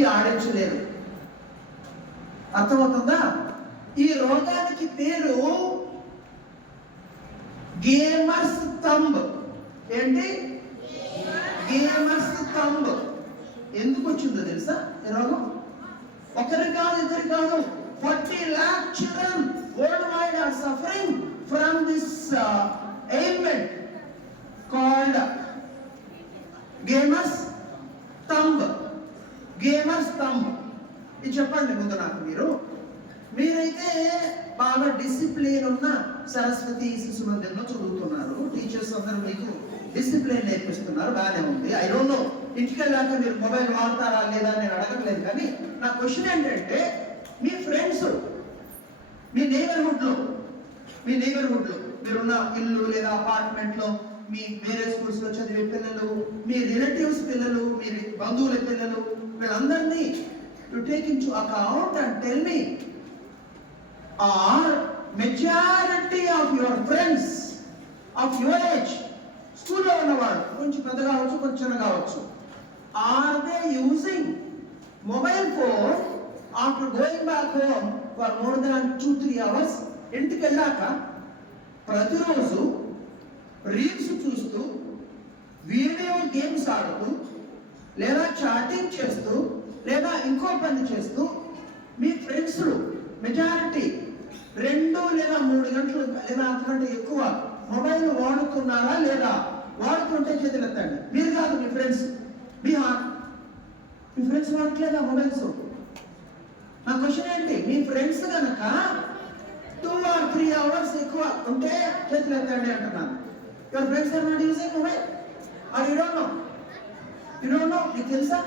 ఎవ్వరికీ ఆడించలేరు. అర్థమవుతుందా? ఈ రోగానికి పేరు గేమర్స్ థంబ్. ఏంటి? Gamers thumb. ఎందుకు వచ్చిందో తెలుసా ఈ రోగం? ఒకరి కాదు, ఇద్దరు కాదు, 40 lakh children worldwide are suffering from this ailment called gamers thumb. Gamers thumb. ఇది చెప్పండి ముందు నాకు. మీరైతే బాగా డిసిప్లిన్ ఉన్న సరస్వతి శిశు మందిరంలో చదువుతున్నారు. టీచర్స్ అందరూ మీకు డిసిప్లిన్ నేర్పిస్తున్నారు, బాగానే ఉంది. ఐ డోంట్ నో ఇంటికి వెళ్ళాక మీరు మొబైల్ వాడతారా లేదా నేను అడగట్లేదు. కానీ నా క్వశ్చన్ ఏంటంటే, మీ ఫ్రెండ్స్ మీ నైబర్హుడ్లో మీరున్న ఇల్లు లేదా అపార్ట్మెంట్లో మీ వేరే స్కూల్స్లో చదివే పిల్లలు, మీ రిలేటివ్స్ పిల్లలు, మీ బంధువుల పిల్లలు, వీళ్ళందరినీ you take into account and tell me, are majority of your friends of your age, స్కూల్లో ఉన్నవాళ్ళు కొంచెం పెద్ద కావచ్చు, కొంచెం చిన్న కావచ్చు, are they using mobile phone after going back home for more than 2-3 hours? ఇంటికి వెళ్ళాక ప్రతిరోజు రీల్స్ చూస్తూ, వీడియో గేమ్స్ ఆడుతూ, లేదా చాటింగ్ చేస్తూ, లేదా ఇంకో పని చేస్తూ మీ ఫ్రెండ్స్ మెజారిటీ 2 లేదా 3 గంటలు లేదా అంతకంటే ఎక్కువ మొబైల్ వాడుతున్నారా లేదా? వాడుతుంటే చేతులెత్తండి. మీరు కాదు, మీ ఫ్రెండ్స్. మీ ఫ్రెండ్స్ వాడట్లేదా మొబైల్స్? నా క్వశ్చన్ ఏంటి, మీ ఫ్రెండ్స్ కనుక 2 or 3 hours ఎక్కువ ఉంటే చేతులెత్తండి అంటున్నాను. Your friends are not using mobile or you don't know? మీకు తెలుసా?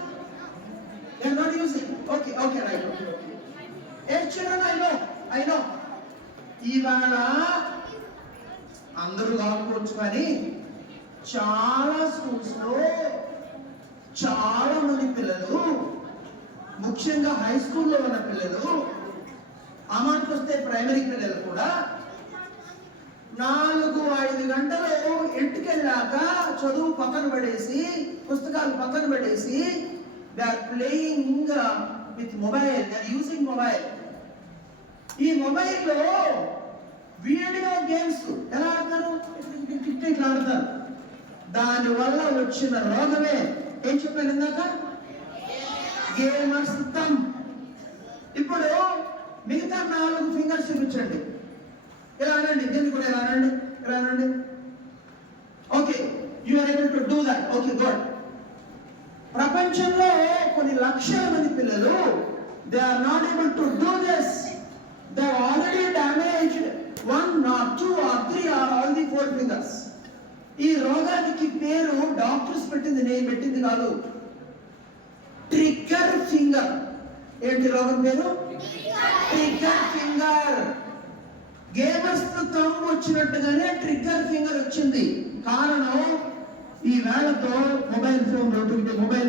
They are not using. Okay right. A children I know ఇవాళ అందరూ కాకపోవచ్చు కానీ చాలా స్కూల్స్ లో చాలా మంది పిల్లలు, ముఖ్యంగా హై స్కూల్లో ఉన్న పిల్లలు, అమాంటికి వస్తే ప్రైమరీ పిల్లలు కూడా 4-5 గంటలు ఇంటికి వెళ్ళాక చదువు పక్కన పడేసి, పుస్తకాలు పక్కన పడేసి, they are playing with mobile, they are using mobile. ఈ మొబైల్లో వీడియో గేమ్స్ ఎలా ఆడతారు? ఇట్లా ఆడతారు. దానివల్ల వచ్చిన రోగమే ఏం చెప్పాను ఇందాక? Gamers thumb. ఇప్పుడు మిగతా 4 ఫింగర్స్ చూపించండి. ఇలా అనండి, దీన్ని కూడా ఇలా అనండి. Okay, you are able to do that. Okay, good. ప్రపంచంలో కొన్ని లక్షల మంది పిల్లలు they are not able to do this. They are already damaged 1 or 2 or 3 or all the 4 fingers. ఈ రోగానికి పేరు డాక్టర్స్ పెట్టింది, నేను పెట్టింది కాదు. Trigger finger. ఏంటి రోగం పేరు? Trigger finger. గేమర్స్ థంబ్ వచ్చినట్టుగానే ట్రిగ్గర్ ఫింగర్ వచ్చింది. కారణం, ఈ వేళతో మొబైల్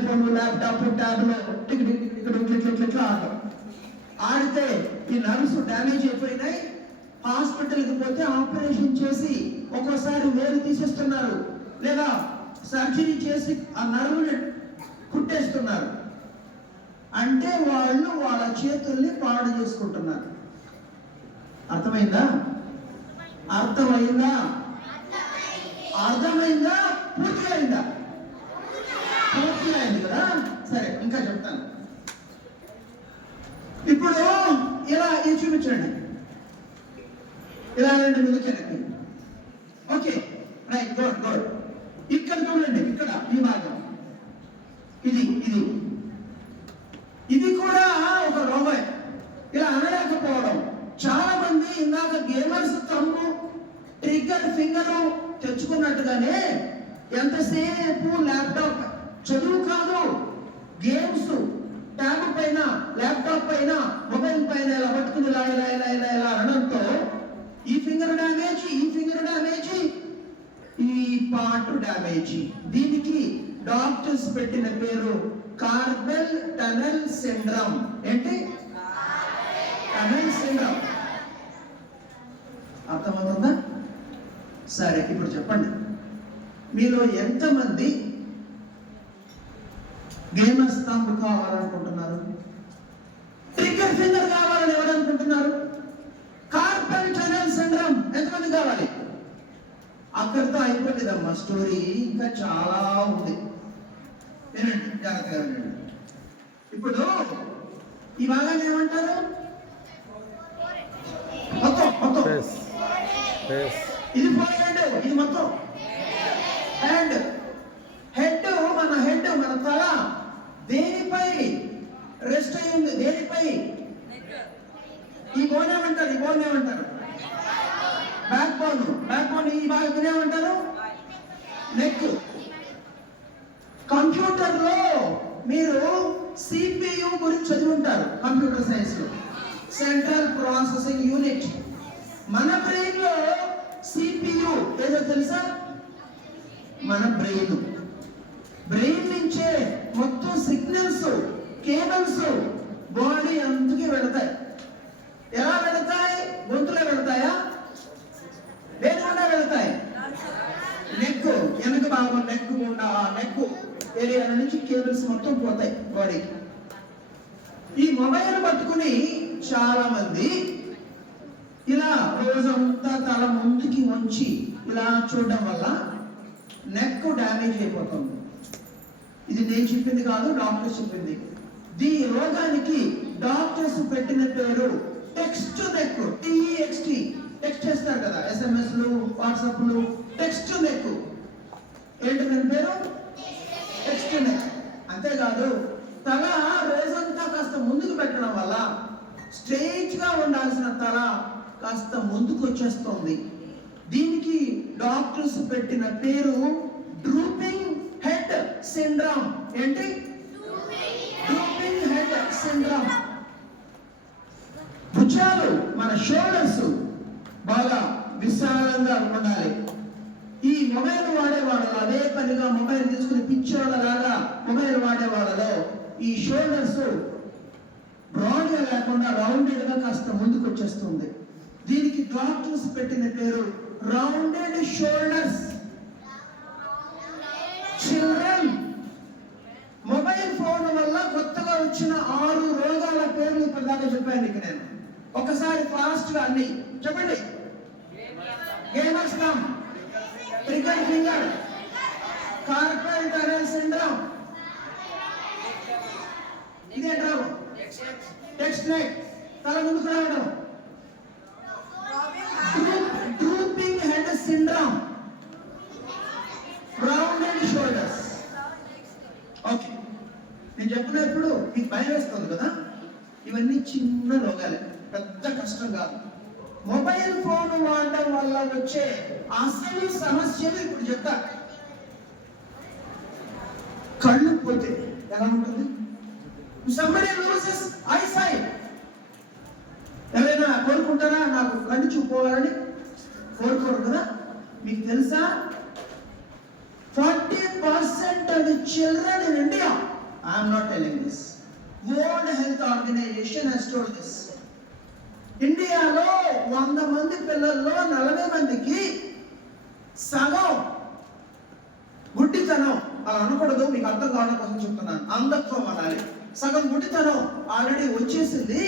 ఫోన్ ల్యాప్టాప్ ట్యాబ్లో ఇట్లా ఆడితే ఈ నర్వ్స్ డ్యామేజ్ అయిపోయినాయి. హాస్పిటల్కి పోతే ఆపరేషన్ చేసి ఒక్కోసారి వేలు తీసేస్తున్నారు, లేదా సర్జరీ చేసి ఆ నర్వ్ని కుట్టేస్తున్నారు. అంటే వాళ్ళు వాళ్ళ చేతుల్ని పాడు చేసుకుంటున్నారు. అర్థమైందా? పూర్తిగా అయింది కదా? సరే, ఇంకా చెప్తాను. ఇప్పుడు ఇలా ఇది చూపించండి. ఇలా రండి ముందుకెళ్ళండి. Okay, right, good. ఇక్కడ చూడండి, ఇక్కడ ఈ భాగం ఇది కూడా ఒక రోగం. ఇలా అనలేకపోవడం. చాలా మంది ఇందాక గేమర్స్ థంబ్, ట్రిగ్గర్ ఫింగర్ తెచ్చుకున్నట్టుగానే ఎంతసేపు ల్యాప్టాప్, చదువు కాదు, గేమ్స్, ట్యాబ్ పైన, ల్యాప్టాప్ పైన, మొబైల్ పైన ఇలా పట్టుకుని ఇలా అనడంతో ఈ ఫింగర్ డ్యామేజ్, ఈ పార్ట్ డ్యామేజ్. దీనికి డాక్టర్స్ పెట్టిన పేరు కార్బెల్ టనల్ సిండ్రోమ్. ఏంటి? Tunnel syndrome. అర్థమవుతుందా? సరే, ఇప్పుడు చెప్పండి, మీలో ఎంతమంది గేమర్స్ థంబ్ కావాలనుకుంటున్నారు? స్టోరీ ఇంకా చాలా ఉంది. వినండి, జాగ్రత్తగా వినండి. ఇప్పుడు ఈ భాగాన్ని ఏమంటారు? మొత్తం ఇది ఫోర్ హెడ్, ఇది మొత్తం హెడ్. మన తల దేనిపై రెస్ట్ అయి ఉంది? దేనిపై? ఈ బోన్ ఏమంటారు? Back bone. ఈ భాగం ఏమంటారు? నెక్. కంప్యూటర్ లో మీరు CPU గురించి చదివి ఉంటారు, కంప్యూటర్ సైన్స్ లో, సెంట్రల్ ప్రాసెసింగ్ యూనిట్. మన బ్రెయిన్ లో CPU ఏదో తెలుసా? మన బ్రెయిన్ నుంచే మొత్తం సిగ్నల్స్, కేబుల్స్ బాడీ అంతకి వెళతాయి. ఎలా వెళతాయి? గొంతులో వెళతాయా? దేనిగుండా వెళతాయి? నెక్, వెనక భాగం నెక్ గుండా, నెక్ ఏరియా నుంచి కేబుల్స్ మొత్తం పోతాయి బాడీకి. ఈ మొబైల్ పట్టుకుని చాలా మంది ఇలా రోజంతా తల ముందుకి వంచి ఇలా చూడడం వల్ల నెక్ డ్యామేజ్ అయిపోతుంది. ఇది నేను చెప్పింది కాదు, డాక్టర్స్ చెప్పింది. ఈ రోగానికి డాక్టర్స్ పెట్టిన పేరు టెక్స్ట్ నెక్. TEXT, టెక్స్ట్ చేస్తారు కదా, SMS లు, వాట్సాప్లు, టెక్స్ట్ నెక్. ఏంటి దాని పేరు? Text neck. అంతేకాదు, తల రోజంతా కాస్త ముందుకు పెట్టడం వల్ల స్ట్రైట్ గా ఉండాల్సిన తల కాస్త ముందుకు వచ్చేస్తుంది. దీనికి డాక్టర్స్ పెట్టిన పేరు డ్రూపింగ్ హెడ్ సిండ్రోమ్. ఏంటి? Drooping head syndrome. భుజాలు, మన షోల్డర్స్ బాగా విశాలంగా ఉండాలి. ఈ మొబైల్ వాడేవాళ్ళు అదే పనిగా మొబైల్ తీసుకుని పిచ్చోళ్ళలాగా మొబైల్ వాడేవాళ్ళలో ఈ షోల్డర్స్ బ్రాడ్ గా లేకుండా రౌండెడ్ గా కాస్త ముందుకు వచ్చేస్తుంది. దీనికి డాక్టర్స్ పెట్టిన పేరు rounded shoulders. Children, mobile phone వల్ల కొత్తగా వచ్చిన 6 రోగాల పేర్లు ఇప్పటిదాకా చెప్పాను నీకు నేను. ఒకసారి ఫాస్ట్ గా అన్ని చెప్పండి. Gamers come, trigger finger, carpal tunnel syndrome, ఇదే డ్రామా. టెక్స్ట్ నెక్, తల ముందుకు రావడం, drooping head syndrome, rounded shoulders. Okay, నేను చెప్పినప్పుడు మీకు భయం వేస్తుంది కదా. ఇవన్నీ చిన్న రోగాలే, పెద్ద కష్టం కాదు. మొబైల్ ఫోన్ వాడడం వల్ల వచ్చే అసలు సమస్యలు ఇప్పుడు చెప్తా. కళ్ళు పోతే ఎలా ఉంటుంది? somebody loses eyesight. ఎవరైనా కోరుకుంటారా నాకు కళ్ళు చూపుకోవాలని? కోరుకోరు కదా. మీకు తెలుసా 40% of the children in India, I am not telling this, World Health Organization has told this, ఇండియాలో 100 మంది పిల్లల్లో 40 మందికి సగం గుడ్డితనం. అలా అనకూడదు, మీకు అర్థం కావడం కోసం చెప్తున్నాను. అంధత్వం అనాలి. సగం గుడ్డితనం ఆల్రెడీ వచ్చేసింది.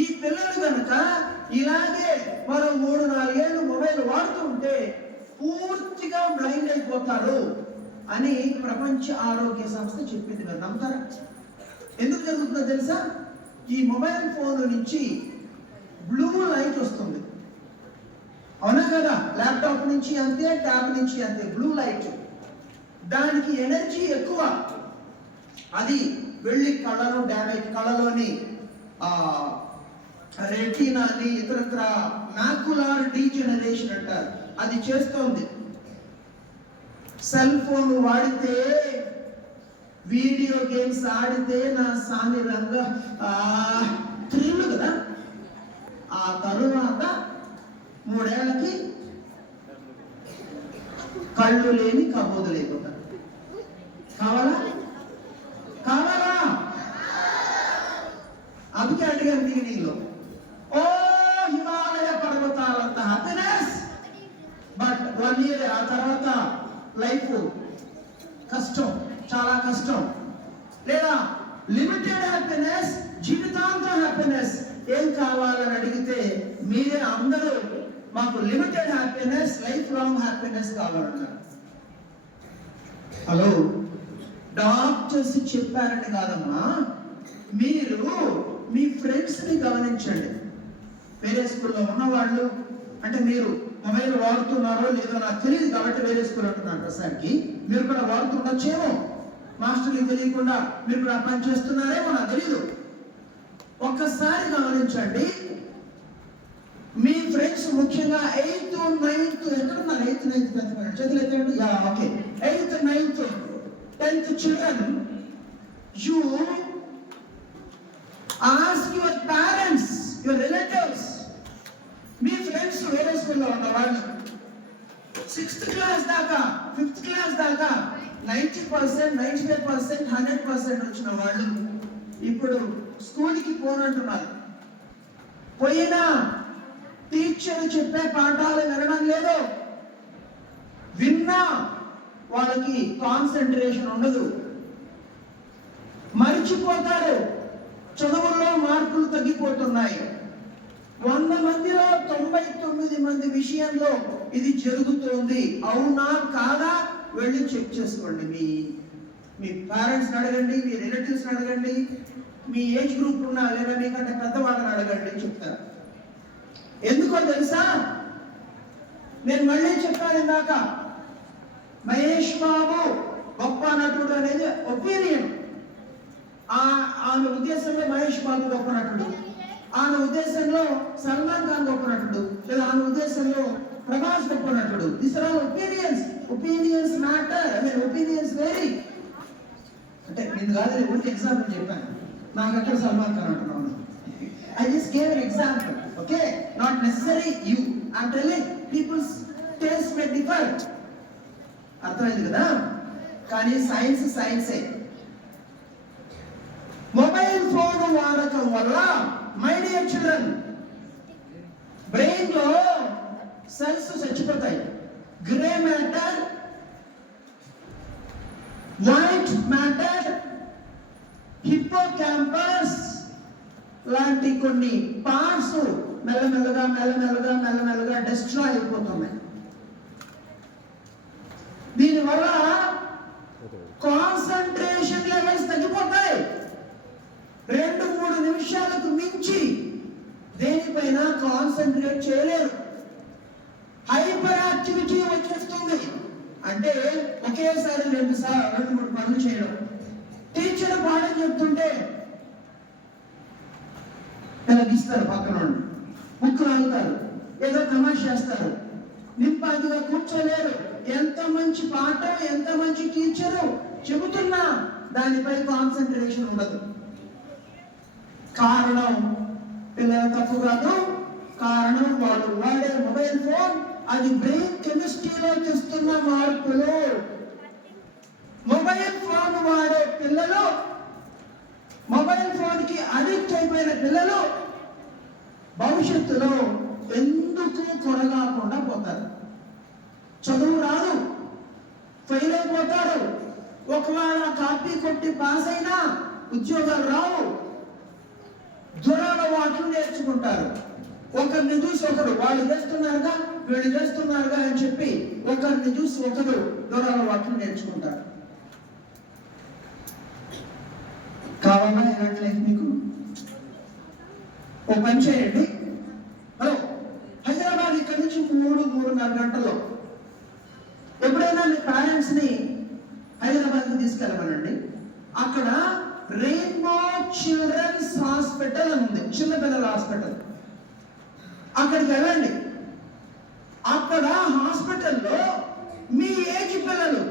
ఈ పిల్లలు కనుక ఇలాగే మరో 3-4 ఏళ్ళు మొబైల్ వాడుతూ ఉంటే పూర్తిగా బ్లైండ్ అయిపోతారు అని ప్రపంచ ఆరోగ్య సంస్థ చెప్పింది. మీరు నమ్ముతారా? ఎందుకు జరుగుతుందో తెలుసా? ఈ మొబైల్ ఫోన్ నుంచి బ్లూ లైట్ వస్తుంది, అవునా కదా? ల్యాప్టాప్ నుంచి అంతే, ట్యాబ్ నుంచి అంతే, బ్లూ లైట్. దానికి ఎనర్జీ ఎక్కువ. అది వెళ్ళి కళ్ళను డ్యామేజ్, కళ్ళలోని రెటీనాని, ఇతరత్ర మాక్యులార్ డీజెనరేషన్ అంటారు, అది చేస్తోంది. సెల్ ఫోన్ వాడితే, వీడియో గేమ్స్ ఆడితే నా సామి రంగ థ్రిల్ కదా. ఆ తరువాత 3 ఏళ్ళకి కళ్ళు లేని కబోదు లేకుండా. కావాలా? అందుకే అడిగారు బిగినింగ్లో, ఓ హిమాలయ పర్వతాలంత హ్యాపీనెస్, బట్ 1 year ఆ తర్వాత లైఫ్ కష్టం, చాలా కష్టం. లేదా లిమిటెడ్ హ్యాపీనెస్, జీవితాంతం హ్యాపీనెస్. ఏం కావాలని అడిగితే మీరే అందరూ మాకు limited happiness, life long happiness కావాలన్నారు. హలో, డాక్టర్స్ చెప్పారని కాదమ్మా, మీరు మీ ఫ్రెండ్స్ని గమనించండి. వేరే స్కూల్లో ఉన్నవాళ్ళు, అంటే మీరు మొబైల్ వాడుతున్నారో లేదో నాకు తెలియదు కాబట్టి వేరే స్కూల్ అంటున్నాను ప్రసాద్కి, మీరు కూడా వాడుతుండొచ్చేమో, మాస్టర్కి తెలియకుండా మీరు కూడా పని చేస్తున్నారేమో నాకు తెలీదు. ఒక్కసారి గమనించండి, మీ ఫ్రెండ్స్ ముఖ్యంగా 8th 9th ఎక్కడున్నారు? 8th 9th 10th చేతులు ఎత్తండి. Okay, 8th 9th 10th children, you ask your parents, your relatives, me friends వేరే స్కూల్లో ఉన్నవాళ్ళు 6th క్లాస్ దాకా 5th క్లాస్ దాకా 90%, 95%, 100% వచ్చిన వాళ్ళు ఇప్పుడు స్కూల్కి పోనంటున్నారు. పోయినా టీచర్ చెప్పే పాఠాలు వినడం లేదు, విన్నా వాళ్ళకి కాన్సన్ట్రేషన్ ఉండదు, మర్చిపోతారు, చదువుల్లో మార్కులు తగ్గిపోతున్నాయి. 100 మందిలో 99 మంది విషయంలో ఇది జరుగుతోంది. అవునా కాదా వెళ్ళి చెక్ చేసుకోండి. మీ పేరెంట్స్ని అడగండి, మీ రిలేటివ్స్ని అడగండి, మీ ఏజ్ గ్రూప్ ఉన్నా లేదా మీకంటే పెద్దవాళ్ళని అడగండి, చెప్తారు. ఎందుకో తెలుసా? నేను మళ్ళీ చెప్పాను ఇందాక, మహేష్ బాబు గొప్ప నటుడు అనేది ఒపీనియన్. ఆమె ఉద్దేశంలో మహేష్ బాబు గొప్ప నటుడు, ఆమె ఉద్దేశంలో సల్మాన్ ఖాన్ గొప్ప నటుడు, లేదా ఆమె ఉద్దేశంలో ప్రభాస్ గొప్ప నటుడు. This are all opinions. Opinions matter. Opinions vary. అంటే నేను కాదు, నేను ఊరికి ఎగ్జాంపుల్ చెప్పాను. నాకు అక్కడ సల్మాన్ ఖాన్ అంటున్నాను. I just gave an example, okay? Not necessarily you. I'm telling people's taste may differ. అర్థమైంది కదా? కానీ సైన్సే. మొబైల్ ఫోన్ వాడకం వల్ల మై డియర్ చిల్డ్రన్, బ్రెయిన్ లో సెల్స్ చచ్చిపోతాయి. Grey matter, white matter, hippocampus లాంటి కొన్ని పార్ట్స్ మెల్లమెల్లగా డిస్ట్రాయ్ అయిపోతున్నాయి. దీనివల్ల కాన్సంట్రేషన్ లెవెల్స్ తగ్గిపోతాయి. 2-3 నిమిషాలకు మించి దేనిపైన కాన్సంట్రేట్ చేయలేరు. హైపర్ యాక్టివిటీ వచ్చేస్తుంది. అంటే ఒకేసారి 2-3 పనులు చేయడం. టీచర్ పాఠం చెప్తుంటే ఇలా గీస్తారు, పక్కన ముక్కులు ఆగుతారు, ఏదో తమాష చేస్తారు, నింపాదిగా కూర్చోలేరు. ఎంత మంచి పాఠం, ఎంత మంచి టీచరు చెబుతున్నా దానిపై కాన్సన్ట్రేషన్ ఉండదు. కారణం పిల్లల తప్పు కాదు, కారణం వాళ్ళు వాడే మొబైల్ ఫోన్. అది బ్రెయిన్ కెమిస్ట్రీలో తెస్తున్న మార్పులు. మొబైల్ ఫోన్ వాడే పిల్లలు, మొబైల్ ఫోన్ కి అడిక్ట్ అయిపోయిన పిల్లలు భవిష్యత్తులో ఎందుకు కొరగాకుండా పోతారు. చదువు రాదు, ఫెయిల్ అయిపోతారు. ఒకవేళ కాపీ కొట్టి పాస్ అయినా ఉద్యోగాలు రావు. దురలవాట్లు నేర్చుకుంటారు. ఒకరిని చూసి ఒకడు వాళ్ళు చేస్తున్నారుగా వీళ్ళు చేస్తున్నారుగా అని చెప్పి ఒకరిని చూసి ఒకరు దురలవాట్లు నేర్చుకుంటారు. కావాలా ఇలాంటి లైఫ్ మీకు? ఓ పని చేయండి. హలో, హైదరాబాద్ ఇక్కడి నుంచి 3-3.5 గంటల్లో ఎప్పుడైనా మీ పేరెంట్స్ ని హైదరాబాద్కి తీసుకెళ్ళమనండి. అక్కడ రెయిన్బో చిల్డ్రన్స్ హాస్పిటల్ అని ఉంది, చిన్నపిల్లల హాస్పిటల్. అక్కడికి వెళ్ళండి. అక్కడ హాస్పిటల్లో మీ ఏజ్ పిల్లలు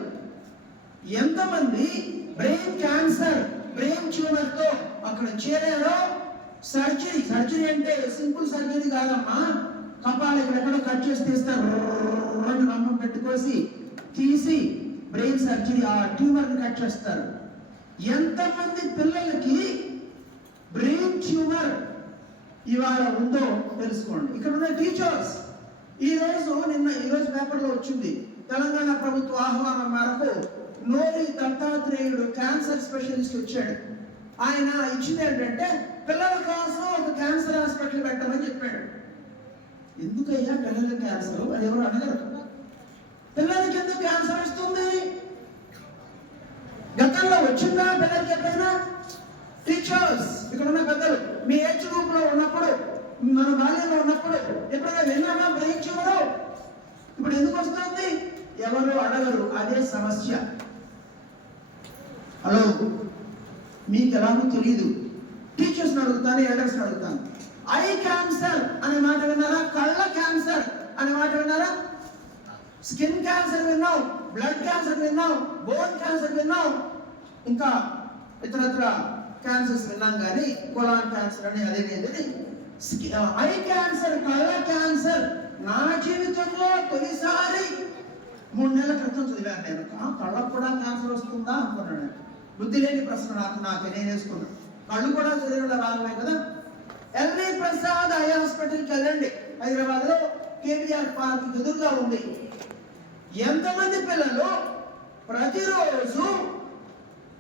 ఎంతమంది బ్రెయిన్ క్యాన్సర్, బ్రెయిన్ ట్యూమర్ తో అక్కడ చేరారో, సర్జరీ అంటే సింపుల్ సర్జరీ కాదమ్మా. కపాలు ఎక్కడెక్కడో కట్ చేసి తీస్తారు, రంగం పెట్టుకోసి తీసి బ్రెయిన్ సర్జరీ, ఆ ట్యూమర్ ని కట్ చేస్తారు. ఎంతమంది పిల్లలకి బ్రెయిన్ ట్యూమర్ ఇవాళ ఉందో తెలుసుకోండి. ఇక్కడ ఉన్న టీచర్స్ ఈ రోజు పేపర్లో వచ్చింది, తెలంగాణ ప్రభుత్వ ఆహ్వానం మేరకు నోరి దత్తాత్రేయుడు క్యాన్సర్ స్పెషలిస్ట్ వచ్చాడు. ఆయన ఇచ్చింది ఏంటంటే పిల్లల కోసం ఒక క్యాన్సర్ హాస్పిటల్ పెట్టమని చెప్పాడు. ఎందుకయ్యా పిల్లలకి క్యాన్సర్? అది ఎవరు అడగరు. పిల్లలకి ఎందుకు క్యాన్సర్ వస్తుంది? గతంలో వచ్చిందా పిల్లలకి ఎప్పుడైనా? టీచర్స్, ఇక్కడ ఉన్న పెద్దలు, మీ ఏజ్ గ్రూప్ లో ఉన్నప్పుడు, మన బాల్యంలో ఉన్నప్పుడు ఎప్పుడైనా విన్నామా బ్రెయిన్ ట్యూమర్? ఇప్పుడు ఎందుకు వస్తుంది? ఎవరు అడగరు, అదే సమస్య. హలో, మీకు ఎలాగో తెలియదు. టీచర్స్ అడుగుతాను, ఎల్డర్స్ అడుగుతాను. ఐ క్యాన్సర్ అనే మాట విన్నారా? కళ్ళ క్యాన్సర్ అనే మాట విన్నారా? స్కిన్ క్యాన్సర్ విన్నాం, బ్లడ్ క్యాన్సర్ విన్నాం, బోన్ క్యాన్సర్ విన్నాం, ఇంకా ఇతరత్ర క్యాన్సర్స్ విన్నాం. కానీ కొలాన్ క్యాన్సర్ అని అదేంటి, ఐ క్యాన్సర్, కళ్ళ క్యాన్సర్ నా జీవితంలో తొలిసారి 3 నెలల క్రితం చదివాను నేను. కళ్ళకు కూడా క్యాన్సర్ వస్తుందా అనుకున్నాను. బుద్ధి లేని ప్రశ్న నాకు నేను వేసుకున్నాను. కళ్ళు కూడా శరీరంలో భాగమే కదా. ఎల్వి ప్రసాద్ ఐ హాస్పిటల్కి వెళ్ళండి, హైదరాబాద్ లో కేబిఆర్ పార్క్ ఎదురుగా ఉంది. ఎంతమంది పిల్లలు ప్రతిరోజు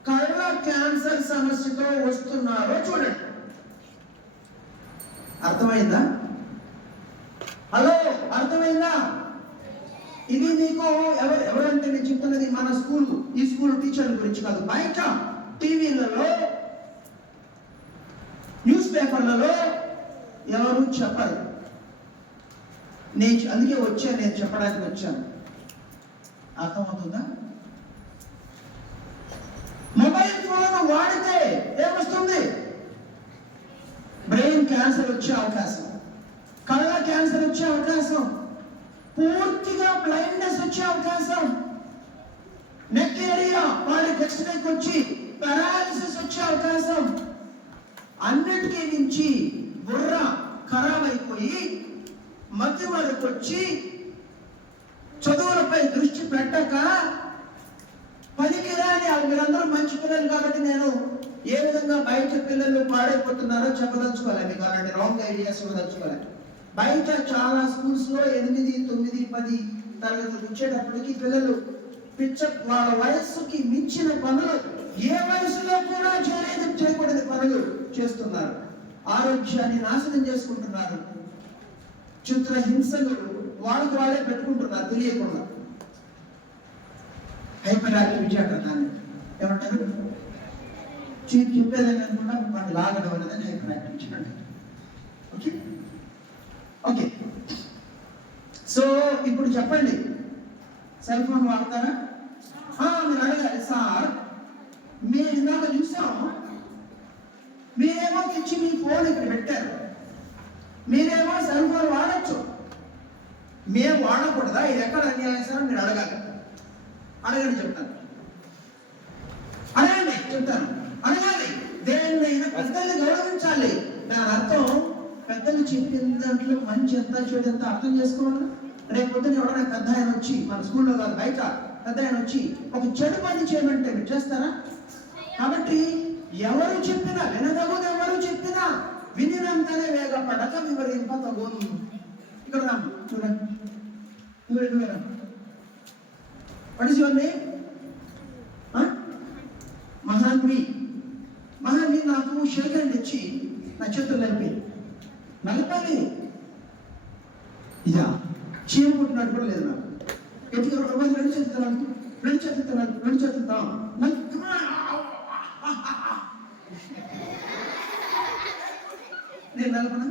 కళ్ళ క్యాన్సర్ సమస్యతో వస్తున్నారో చూడండి. అర్థమైందా? హలో, అర్థమైందా? ఇది మీకు ఎవరంటే నేను చెప్తున్నది మన స్కూల్, ఈ స్కూల్ టీచర్ల గురించి కాదు. బయట టీవీలలో, న్యూస్ పేపర్లలో ఎవరు చెప్పరు. నేను అందుకే వచ్చాను, నేను చెప్పడానికి వచ్చాను. అర్థమవుతుందా? మొబైల్ ఫోన్ వాడితే ఏమొస్తుంది? బ్రెయిన్ క్యాన్సర్ వచ్చే అవకాశం, కళ్ళ క్యాన్సర్ వచ్చే అవకాశం, పూర్తిగా బ్లైండ్నెస్ వచ్చే అవకాశం, నెక్ ఏరియా వాళ్ళకి ఎక్స్రేకి వచ్చి పారాలిసిస్ వచ్చే అవకాశం, అన్నిటికీ మించి బుర్ర ఖరాబ్ అయిపోయి మధ్య వరకు వచ్చి చదువులపై దృష్టి పెట్టక పనికిరాని, మీరందరూ మంచి పిల్లలు కాబట్టి నేను ఏ విధంగా బయట పిల్లలు పాడైపోతున్నారో చెప్పదలుచుకోవాలి. మీకు అలాంటి రాంగ్ ఐడియాస్ ఇవ్వదలుచుకోవాలి. బయట చాలా స్కూల్స్ లో 8, 9, 10 తరగతులు వచ్చేటప్పటికి పిల్లలు వాళ్ళ వయస్సుకి మించిన పనులు, ఏ వయసులో కూడా చేయకూడని పనులు చేస్తున్నారు. ఆరోగ్యాన్ని నాశనం చేసుకుంటున్నారు. చిత్రహింసలు వాళ్ళకు వాళ్ళే పెట్టుకుంటున్నారు తెలియకుండా. హైపర్ యాక్టివిటీ అంటారు దాన్ని. ఏమంటారు? చెప్పేదని అనుకుంటా వాడిని లాగడం అనేది హైపర్ యాక్టివిటీ అంటారు. Okay okay. సో ఇప్పుడు చెప్పండి, సెల్ ఫోన్ వాడతారా? మీరు అడగాలి, సార్ మీరు ఇందాక చూసాం, మీరేమో తెచ్చి మీ ఫోన్ ఇక్కడ పెట్టారు, మీరేమో సెల్ ఫోన్ వాడచ్చు, మేము వాడకూడదా? ఇది ఎక్కడ అన్యాయం సార్? మీరు అడగాలి. అడగండి, చెప్తాను. అడగండి, చెప్తాను. అడగాలి. దేన్నైనా పెద్దల్ని గౌరవించాలి. దాని అర్థం పెద్దలు చెప్పిన దాంట్లో మంచి ఎంత చెడు ఎంత అర్థం చేసుకోవాలి. రేపు పొద్దున ఎవరైనా పెద్ద ఆయన వచ్చి, మన స్కూల్లో కాదు బయట పెద్ద ఆయన వచ్చి ఒక చెడు పని చేయమంటే మీరు చేస్తారా? కాబట్టి ఎవరు చెప్పినా, వినదగును ఎవరు చెప్పినా వినినంతనే వేగపడక వివరింప తగును. ఇక్కడ రా, చూడండి. What is your name? Mahanvi. నాకు షేక్ హ్యాండ్ ఇచ్చి నా చేతులు నలిపాలి. ఇదా చీమ పుట్టినట్టు కూడా లేదు నాకు. ఎత్తుకు 2 చేతులు నేను నలపనా?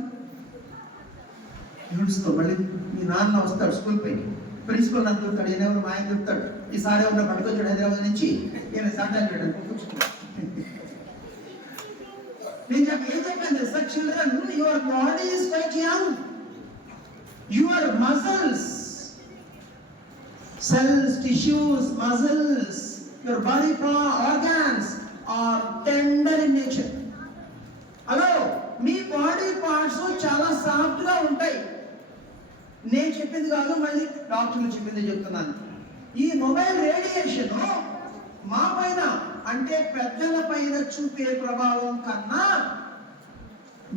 ఏడుస్తో మళ్ళీ మీ నాన్న వస్తాడు స్కూల్ పైకి, ప్రిన్సిపల్ నన్ను చెప్తాడు, ఈయనెవరు మా ఆయన చెప్తాడు, ఈసారి ఉన్న పట్టుకొచ్చాడు హైదరాబాద్ నుంచి, ఈయన సంటాలు పెట్టాడు. నేను ఏం చెప్పాను? Sir, children, your body is quite young. Your muscles, cells, tissues, muscles, your body organs are tender in nature. Hello, me body parts చాలా సాఫ్ట్ గా ఉంటాయి. నేను చెప్పింది కాదు, మళ్ళీ డాక్టర్లు చెప్పింది చెప్తున్నాను. ఈ మొబైల్ రేడియేషన్ మా పైన, అంటే పెద్దల పైన చూపే ప్రభావం కన్నా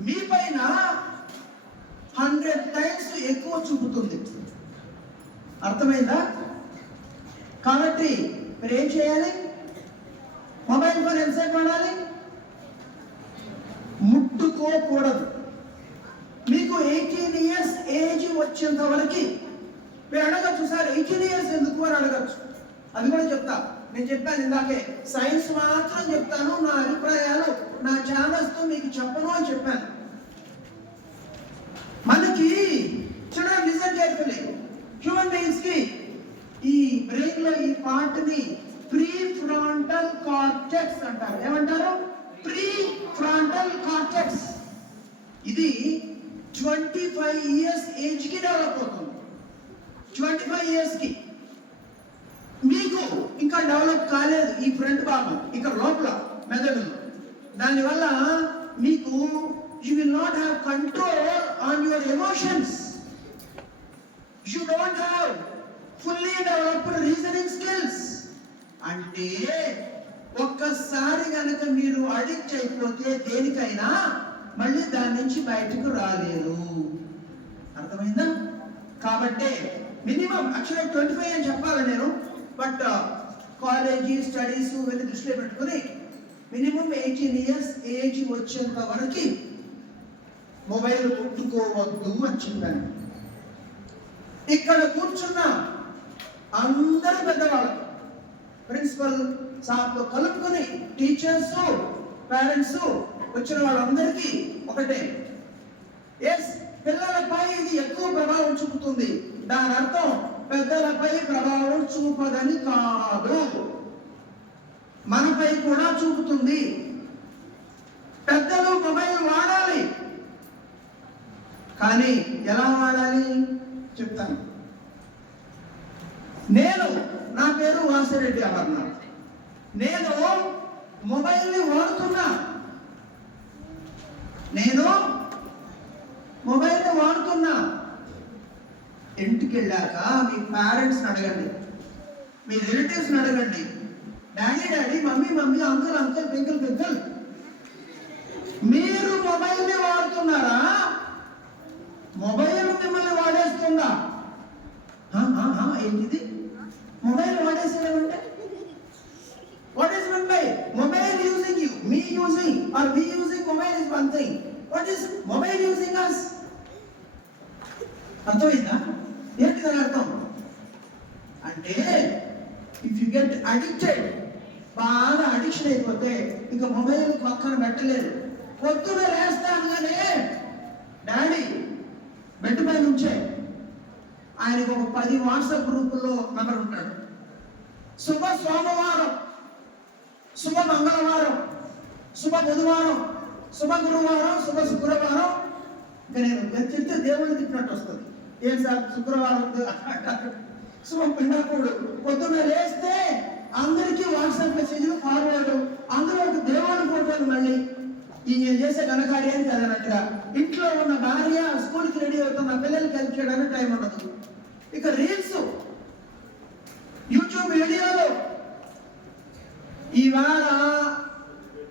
మీ పైన 100 times ఎక్కువ చూపుతుంది. అర్థమైందా? కాబట్టి మీరు ఏం చేయాలి? మొబైల్ ఫోన్ ఎంతసేపు వాడాలి? ముట్టుకోకూడదు. మీకు 18 years ఏజ్ వచ్చేంత వరకు మీరు అడగచ్చు, సార్ 18 years ఎందుకు అని అడగచ్చు. అది కూడా చెప్తా. నేను చెప్పాను ఇందాకే, సైన్స్ మాత్రం చెప్తాను, నా అభిప్రాయాలు నా ఛానల్స్ తో మీకు చెప్పను అని చెప్పాను. మనకి చూడండి, లిసన్ కేర్ఫుల్లీ, హ్యూమన్ బీయింగ్స్ కి ఈ బ్రెయిన్ లో ఈ పార్ట్ ని ప్రీ ఫ్రాంటల్ కార్టెక్స్ అంటారు. ఏమంటారు? Pre frontal cortex. ఇది 25 ఇయర్స్ ఏజ్ కి డెవలప్ అవుతుంది. 25 ఇయర్స్ కి. మీకు ఇంకా డెవలప్ కాలేదు ఈ ఫ్రంట్ భాగం ఇక్కడ లోపల మెదడులో. దానివల్ల మీకు you will not have control on your emotions. You don't have fully developed reasoning skills. అంటే ఒక్కసారి కనుక మీరు అడిక్ట్ అయిపోతే దేనికైనా మళ్ళీ దాని నుంచి బయటకు రాలేరు. అర్థమైందా? కాబట్టి మినిమం యాక్చువల్గా 25 అని చెప్పాలి నేను, బట్ కాలేజీ స్టడీస్ వెళ్ళి దృష్టిలో పెట్టుకుని మినిమం 18 ఇయర్స్ ఏజ్ వచ్చేంత వరకు మొబైల్ ముట్టుకోవద్దు అని చెప్పాను. ఇక్కడ కూర్చున్న అందరూ పెద్దవాళ్ళు, ప్రిన్సిపల్ సార్తో కలుపుకొని టీచర్స్, పేరెంట్స్, వచ్చిన వాళ్ళందరికీ ఒకటే, ఎస్ పిల్లలపై ఇది ఎక్కువ ప్రభావం చూపుతుంది. దాని అర్థం పెద్దలపై ప్రభావం చూపదని కాదు, మనపై కూడా చూపుతుంది. పెద్దలు మొబైల్ వాడాలి, కానీ ఎలా వాడాలి చెప్తాను. నా పేరు వాసిరెడ్డి అమర్నాథ్. నేను మొబైల్ని వాడుతున్నా. ఇంటికి వెళ్ళాక మీ పేరెంట్స్ని అడగండి, మీ రిలేటివ్స్ని అడగండి, డాడీ మమ్మీ అంకుల్ పింకిల్ మీరు మొబైల్ని వాడుతున్నారా? మొబైల్ మిమ్మల్ని వాడేస్తుందా? ఏంటిది మొబైల్ వాడేసేయడం అంటే? What is mobile? Mobile using you, me using mobile is one thing. What is mobile using us? అర్థమైందా? ఏంటి దాని అర్థం అంటే, ఇఫ్ యు గెట్ అడిక్టెడ్, బాగా అడిక్షన్ అయిపోతే ఇక మొబైల్ పక్కన పెట్టలేదు. పొద్దున లేస్తానుగానే డాడీ బెడ్ పై నుంచే ఆయనకు ఒక 10 వాట్సాప్ గ్రూపుల్లో మెంబర్ ఉంటాడు. శుభ సోమవారం, శుభ మంగళవారం, శుభ బుధవారం, శుభ గురువారం, శుభ శుక్రవారం. ఇంకా నేను చెప్తే దేవుడిని తిప్పినట్టు వస్తుంది. ఏం సార్ శుక్రవారం శుభం పిన్నప్పుడు పొద్దున్న లేస్తే అందరికీ వాట్సాప్ మెసేజ్లు ఫార్వర్డ్, అందులో ఒక దేవుడి ఫోటోలు. మళ్ళీ ఈ నేను చేసే ఘనకార్యం కదనట్టుగా ఇంట్లో ఉన్న భార్య స్కూల్కి రెడీ అవుతున్న పిల్లలకి హెల్ప్ చేయడానికి టైం ఉండదు. ఇక రీల్స్, యూట్యూబ్ వీడియోలు. ఇవాళ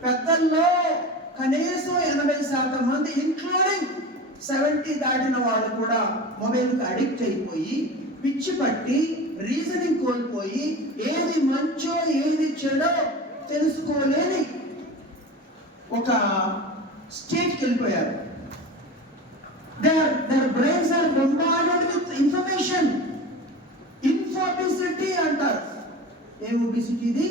పెద్దల్లో కనీసం 80% మంది, ఇంక్లూడింగ్ 70 దాటిన వాళ్ళు కూడా మొబైల్కి అడిక్ట్ అయిపోయి పిచ్చి పట్టి రీజనింగ్ కోల్పోయి ఏది మంచో ఏది చెడో తెలుసుకోలేని ఒక స్టేట్కి వెళ్ళిపోయారు. their brains are bombarded with information. ఇన్ఫోబిసిటీ అంటారు. ఏం ఒబిసిటీ? ఇది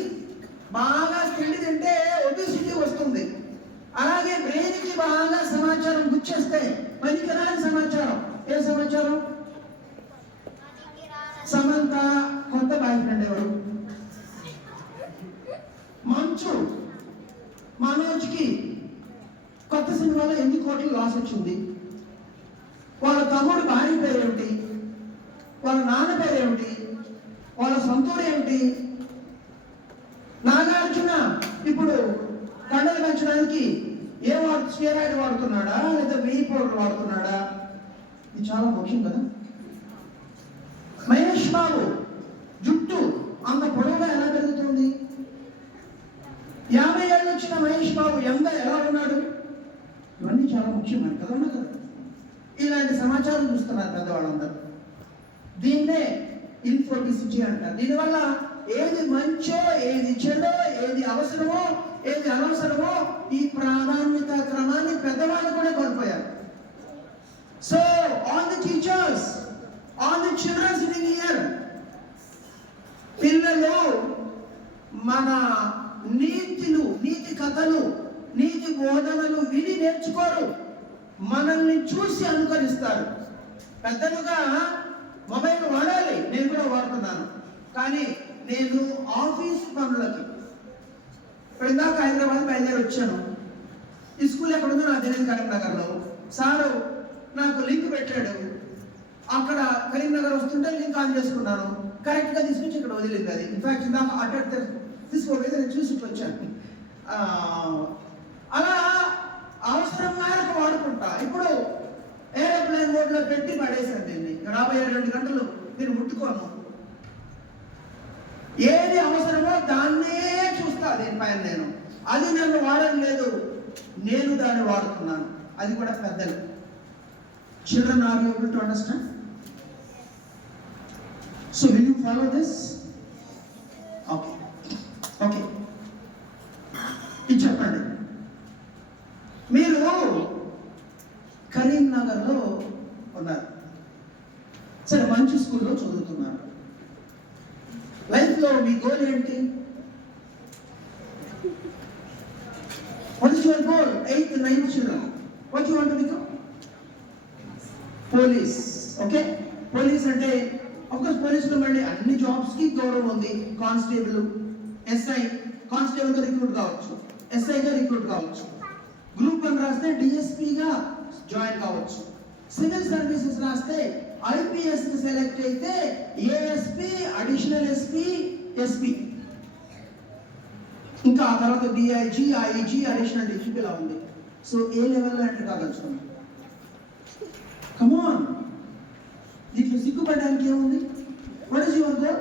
బాగా తిండి తింటే ఒబిసిటీ వస్తుంది. అలాగే బ్రెయిన్ కి బాగా సమాచారం గుచ్చేస్తే పనికిరాని సమాచారం. ఏ సమాచారం? సమంత కొత్త బాయ్ ఫ్రెండ్ ఎవరు, మంచు మనోజ్కి కొత్త సినిమాలో ఎన్ని కోట్లు లాస్ వచ్చింది, వాళ్ళ తమ్ముడు భార్య పేరేమిటి, వాళ్ళ నాన్న పేరేమిటి, వాళ్ళ సొంతూరు ఏమిటి. నాగార్జున ఇప్పుడు కండలు పెంచడానికి స్టెరాయిడ్ వాడుతున్నాడా లేదా వెయ్యి పౌడర్ వాడుతున్నాడా? ఇది చాలా ముఖ్యం కదా. మహేష్ బాబు జుట్టు అంత పొడవుగా ఎలా పెరుగుతుంది? 50 ఏళ్ళు వచ్చిన మహేష్ బాబు ఎలా ఉన్నాడు? ఇవన్నీ చాలా ముఖ్యమైన కదా. ఇలాంటి సమాచారం చూస్తున్నారు పెద్దవాళ్ళందరూ. దీన్నే ఇన్ఫోబిసిటీ అంటారు. దీనివల్ల ఏది మంచో ఏది చెడో, ఏది అవసరమో ఏది అనవసరమో ఈ ప్రాధాన్యత క్రమాన్ని పెద్దవాళ్ళు కూడా కోల్పోయారు. So all the teachers, all the children sitting here, పిల్లలు మన నీతి కథలు, నీతి బోధనలు విని నేర్చుకోరు, మనల్ని చూసి అనుకరిస్తారు. పెద్దలుగా మొబైల్ వాడాలి, నేను కూడా వాడుతున్నాను. కానీ నేను ఆఫీస్ పనులకి ఇందాక హైదరాబాద్ బయలుదేరి వచ్చాను. ఈ స్కూల్ ఎక్కడుందో నాకు తెలియదు, కరీంనగర్లో. సారు నాకు లింక్ పెట్టాడు. అక్కడ కరీంనగర్ వస్తుంటే లింక్ ఆన్ చేసుకున్నాను. కరెక్ట్గా తీసుకొచ్చి ఇక్కడ వదిలింది అది. ఇన్ఫాక్ట్ ఇందాక అటు తీసుకోలేదు, నేను చూసి వచ్చాను. అలా అవసరం మేరకు వాడుకుంటా. ఇప్పుడు ఏరోప్లేన్ మోడ్లో పెట్టి పడేసాను దీన్ని. రాబోయే 2 గంటలు నేను ముట్టుకోను. ఏది అవసరమో దాన్నే చూస్తా దీనిపైన నేను. అది నన్ను వాడడం లేదు, నేను దాన్ని వాడుతున్నాను. అది కూడా పెద్దలు. Children are you able to understand? So will you follow this? Okay okay, ఇది చెప్పండి. మీరు కరీంనగర్లో ఉన్నారు, సరే మంచి స్కూల్లో చదువుతున్నారు. లైఫ్లో మీ గోల్ ఏంటి? What is your goal? 8th 9th children, what you want to become? Police. Okay, police అంటే ఆఫ్కోర్స్ పోలీసులో మళ్ళీ అన్ని జాబ్స్కి గౌరవం ఉంది. కానిస్టేబుల్, ఎస్ఐ, కానిస్టేబుల్గా రిక్రూట్ కావచ్చు, ఎస్ఐగా రిక్రూట్ కావచ్చు. గ్రూప్ 1 రాస్తే డిఎస్పీగా జాయిన్ కావచ్చు. సివిల్ సర్వీసెస్ రాస్తే ఐపీఎస్ సెలెక్ట్ అయితే ఏఎస్పీ, అడిషనల్ ఎస్పీ, ఎస్పీ, ఇంకా ఆ తర్వాత డిఐజీ, ఐజీ, అడిషనల్ డీజీపీ ఇలా ఉంది. సో ఏ లెవెల్లో ఎంటర్ కాగలుగుతుంది? కమాన్, దీంట్లో సిగ్గుపడడానికి ఏముంది? What is your goal?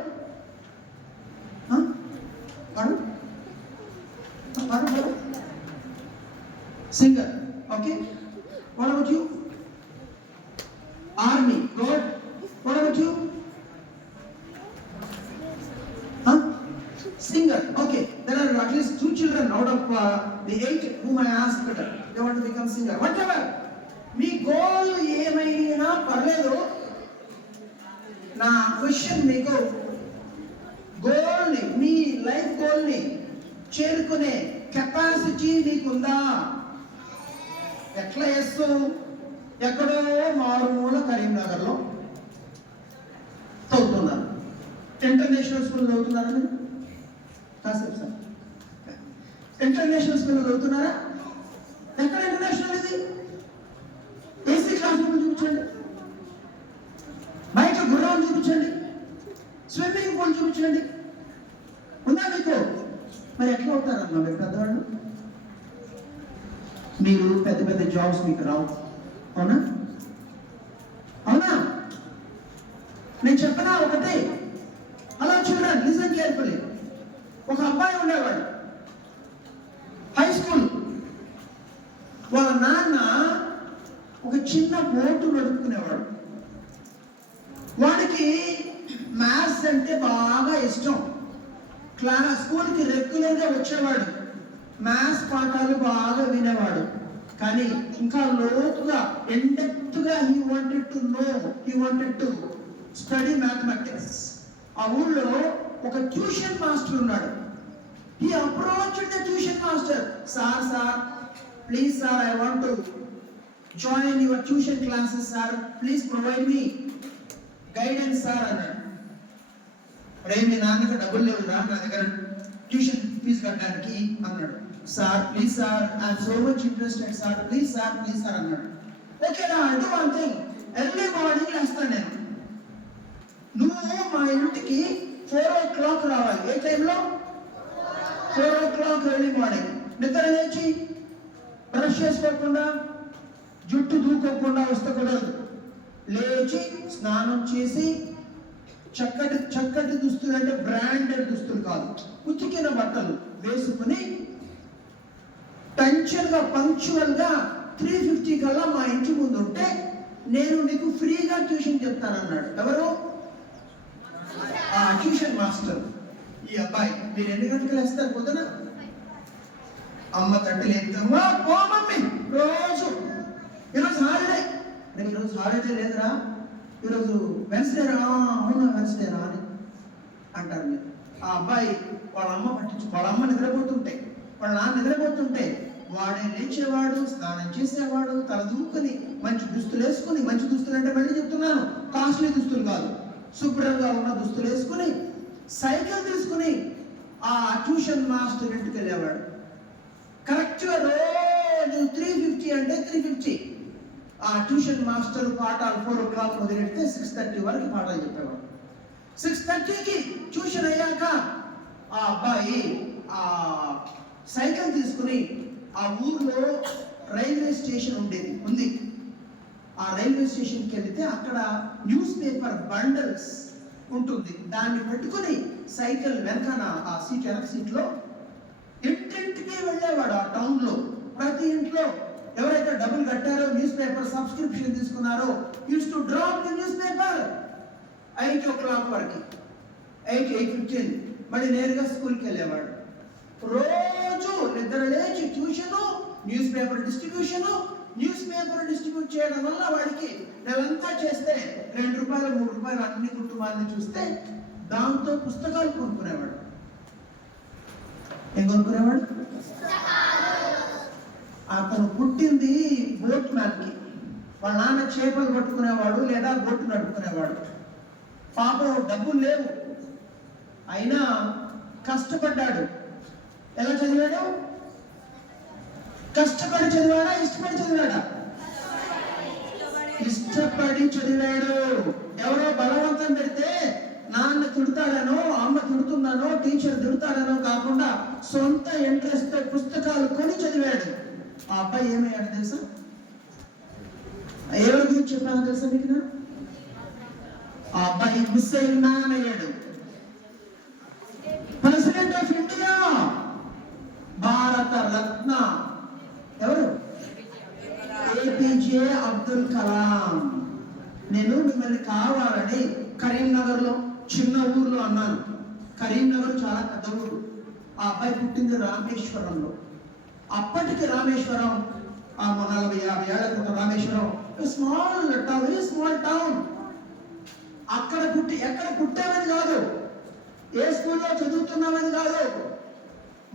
Singer, okay? What about you? Army, good. What about you? Singer, okay. There are at least 2 children out of the 8 whom I asked, they want to become singer. Whatever. Me goal ఏమైనా పర్లేదు. నా question మీకు, గోల్ని, మీ life గోల్ని చేరుకునే capacity మీకుందా? ఎట్లా చేస్తావు? ఎక్కడో మారుమూల కరీంనగర్లో చదువుతున్నారు. ఇంటర్నేషనల్ స్కూల్ చదువుతున్నారా మీరు? కాసేపు సార్, ఇంటర్నేషనల్ స్కూల్ చదువుతున్నారా? ఎక్కడ ఇంటర్నేషనల్? ఇది ఏసీ క్లాస్ రూమ్ చూపించండి, బయట గుర్రం చూపించండి, స్విమ్మింగ్ పూల్ చూపించండి. ఉందా మీకు? మరి ఎట్లా అవుతారమ్మా మీరు పెద్దవాళ్ళు? మీరు పెద్ద పెద్ద జాబ్స్ మీకు రావు, అవునా? అవునా? నేను చెప్పనా ఒకటే, అలా చూడండి, లిసన్ కేర్ఫుల్లీ. ఒక అబ్బాయి ఉండేవాడు, హై స్కూల్. వాళ్ళ నాన్న ఒక చిన్న బోటు నడుపుకునేవాడు. వాడికి మ్యాథ్స్ అంటే బాగా ఇష్టం. స్కూల్కి రెగ్యులర్గా వచ్చేవాడు, మ్యాథ్స్ పాఠాలు బాగా వినేవాడు. కానీ ఇంకా లోతుగా, ఇన్డెప్త్గా he wanted to know, he wanted to study mathematics. ఆ ఊళ్ళో ఒక ట్యూషన్ మాస్టర్ ఉన్నాడు. He approached the tuition master. Sir please sir, I want to join your tuition classes sir, please provide me guidance sir అన్నాడు. రే, మీ నాన్నకి డబ్బులు లేవు రా నా దగ్గర ట్యూషన్ ఫీజు కట్టడానికి అన్నాడు. Sir please sir, I'm so much interested sir, please sir అన్నాడు. ఓకే రా, I do one thing, early morning లేస్తాను నేను. నువ్వు మా ఇంటికి 4 o'clock రావాలి. ఏ టైంలో? 4 o'clock ఎర్లీ మార్నింగ్. నిద్ర లేచి బ్రష్ చేసుకోకుండా, జుట్టు దూకోకుండా వస్తే కుదరదు. లేచి స్నానం చేసి చక్కటి దుస్తులు, అంటే బ్రాండెడ్ దుస్తులు కాదు, ఉతికిన బట్టలు వేసుకుని టెన్షన్గా పంక్చువల్గా 3:50 కల్లా మా ఇంటి ముందు ఉంటే నేను నీకు ఫ్రీగా ట్యూషన్ చెప్తానన్నాడు. ఎవరు? Tuition master. ఈ అబ్బాయి, మీరు ఎన్ని గంటలకు వేస్తారు పొద్దున? అమ్మ తట్టు లేపుతామా, పో మమ్మీ, రోజు ఈరోజు హాలిడే. నేను ఈరోజు హాలిడే లేదురా, ఈరోజు వెన్స్డే రా. అవునా, వెన్స్డే రా అని అంటారు మీరు. ఆ అబ్బాయి వాళ్ళ అమ్మ నిద్రపోతుంటే, వాళ్ళ నాన్న నిద్రపోతుంటే వాడే లేచేవాడు, స్నానం చేసేవాడు, తల దూకుని మంచి దుస్తులు వేసుకుని, మంచి దుస్తులు అంటే మళ్ళీ చెప్తున్నాను, కాస్ట్లీ దుస్తులు కాదు, శుభ్రంగా ఉన్న దుస్తులు వేసుకుని సైకిల్ తీసుకుని ఆ ట్యూషన్ మాస్టర్ ఇంటికి వెళ్ళేవాడు. కరెక్ట్గా రోజు 3:50 అంటే 3:50 ఆ ట్యూషన్ మాస్టర్ పాఠాలు 4 o'clock మొదలెడితే 6:30 వరకు పాఠాలు చెప్పేవాడు. 6:30కి ట్యూషన్ అయ్యాక ఆ అబ్బాయి ఆ సైకిల్ తీసుకుని ఆ ఊర్లో రైల్వే స్టేషన్ ఉంది. ఆ రైల్వే స్టేషన్కి వెళితే అక్కడ న్యూస్ పేపర్ బండల్స్ ఉంటుంది. దాన్ని పెట్టుకుని సైకిల్ వెనకన ఆ వెనక సీట్లో ఇంటింటికి వెళ్ళేవాడు. ఆ టౌన్లో ప్రతి ఇంట్లో ఎవరైతే డబ్బులు కట్టారో, న్యూస్ పేపర్ సబ్స్క్రిప్షన్ తీసుకున్నారో, use to drop the news paper 8 o'clock వరకు, 8:15 మళ్ళీ నేరుగా స్కూల్కి వెళ్ళేవాడు. రోజు నిద్ర లేచి tuition, news paper distribution. News paper distribute చేయడం వల్ల వాడికి నెలంతా చేస్తే 2 రూపాయలు 3 రూపాయలు అన్ని కుటుంబాన్ని చూస్తే దాంతో పుస్తకాలు కొనుక్కునేవాడు. ఏం కొనుక్కునేవాడు? అతను పుట్టింది బోట్ మ్యాన్కి. వాళ్ళ నాన్న చేపలు పట్టుకునేవాడు లేదా బోటు నడుపుకునేవాడు. పాపం డబ్బులు లేవు, అయినా కష్టపడ్డాడు. ఎలా చదివాడు? కష్టపడి చదివాడా, ఇష్టపడి చదివాడా? ఇష్టపడి చదివాడు. ఎవరో బలవంతం పెడితే నాన్న తిడతాడనో, అమ్మ తిడుతుందనో, టీచర్ తిడతాడనో కాకుండా సొంత ఇంట్రెస్ట్ తో పుస్తకాలు కొని చదివాడు. ఆ అబ్బాయి ఏమయ్యాడు తెలుసా? ఎవరి గురించి చెప్పాను తెలుసా మీకు? ఆ అబ్బాయి మిస్సైల్ మ్యాన్ అయ్యాడు. President of India, Bharat Ratna ఎవరు? APJ అబ్దుల్ కలాం. నేను మిమ్మల్ని కావాలని కరీంనగర్లో చిన్న ఊర్లో అన్నాను. కరీంనగర్ చాలా పెద్ద ఊరు. ఆ అబ్బాయి పుట్టింది రామేశ్వరంలో. అప్పటికి రామేశ్వరం 40-50 ఏళ్ల క్రితం Rameswaram small town, very small town. అక్కడ ఎక్కడ పుట్టామని కాదు, ఏ స్కూల్లో చదువుతున్నామని కాదు,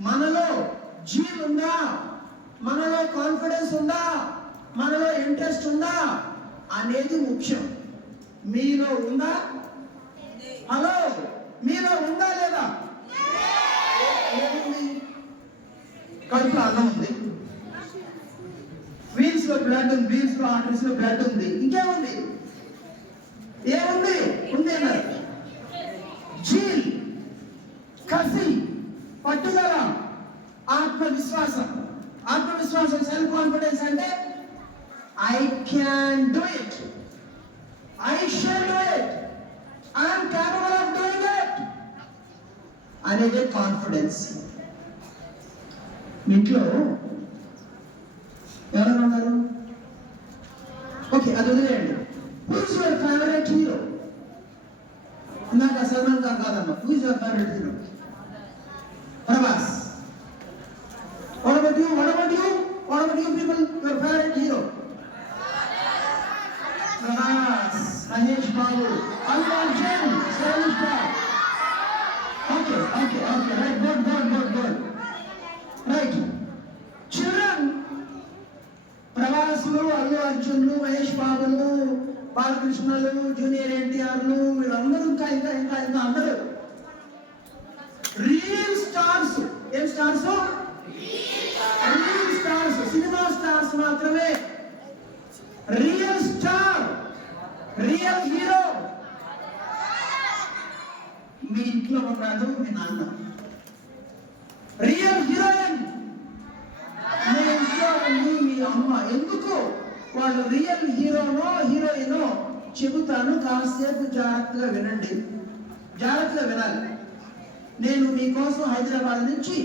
మనలో జీల్ ఉందా, మనలో కాన్ఫిడెన్స్ ఉందా, మనలో ఇంట్రెస్ట్ ఉందా అనేది ముఖ్యం. మీలో ఉందా? హలో, మీలో ఉందా లేదా? కడుపులో అన్నం ఉంది, వీల్స్ లో బ్లడ్ ఉంది, వీల్స్ లో ఆర్టరీస్ లో బ్లడ్ ఉంది, ఇంకేముంది? ఏముంది? ఉంది అన్నారు. జీల్, కసి, పట్టుదల, ఆత్మవిశ్వాసం. ఆత్మవిశ్వాసం, సెల్ఫ్ కాన్ఫిడెన్స్ అంటే I can do it, I shall do it, I'm capable of doing it అనేది కాన్ఫిడెన్స్. ఇంట్లో ఎవరు ఉన్నారు? ఓకే, అది వదిలేయండి. Who is your favourite hero? ఇందాక సల్మాన్ ఖాన్ కాదమ్మా. Who is your favourite hero? Prabhas. What about you? What about you? What about you people? Your favorite hero? Prabhas, Mahesh Babu, Allu Arjun, stylish star. Okay, right, good. Right. Children, ప్రభాస్లు, అల్లు అర్జున్లు, మహేష్ బాబులు, బాలకృష్ణలు, జూనియర్ ఎన్టీఆర్లు, వీళ్ళందరూ ఇంకా అందరూ రియల్ స్టార్స్. ఏం stars? Real stars, cinema stars మాత్రమే. రియల్ స్టార్, రియల్ హీరో మీ ఇంట్లో ఉన్నాడు, మీ నాన్న. రియల్ హీరోయిన్ మీ ఇంట్లో ఉంది, మీ అమ్మ. ఎందుకు? వాళ్ళు రియల్ హీరోనో హీరోయినో చెబుతాను, కాసేపు జాగ్రత్తగా వినండి, జాగ్రత్తగా వినాలి. నేను మీకోసం హైదరాబాద్ నుంచి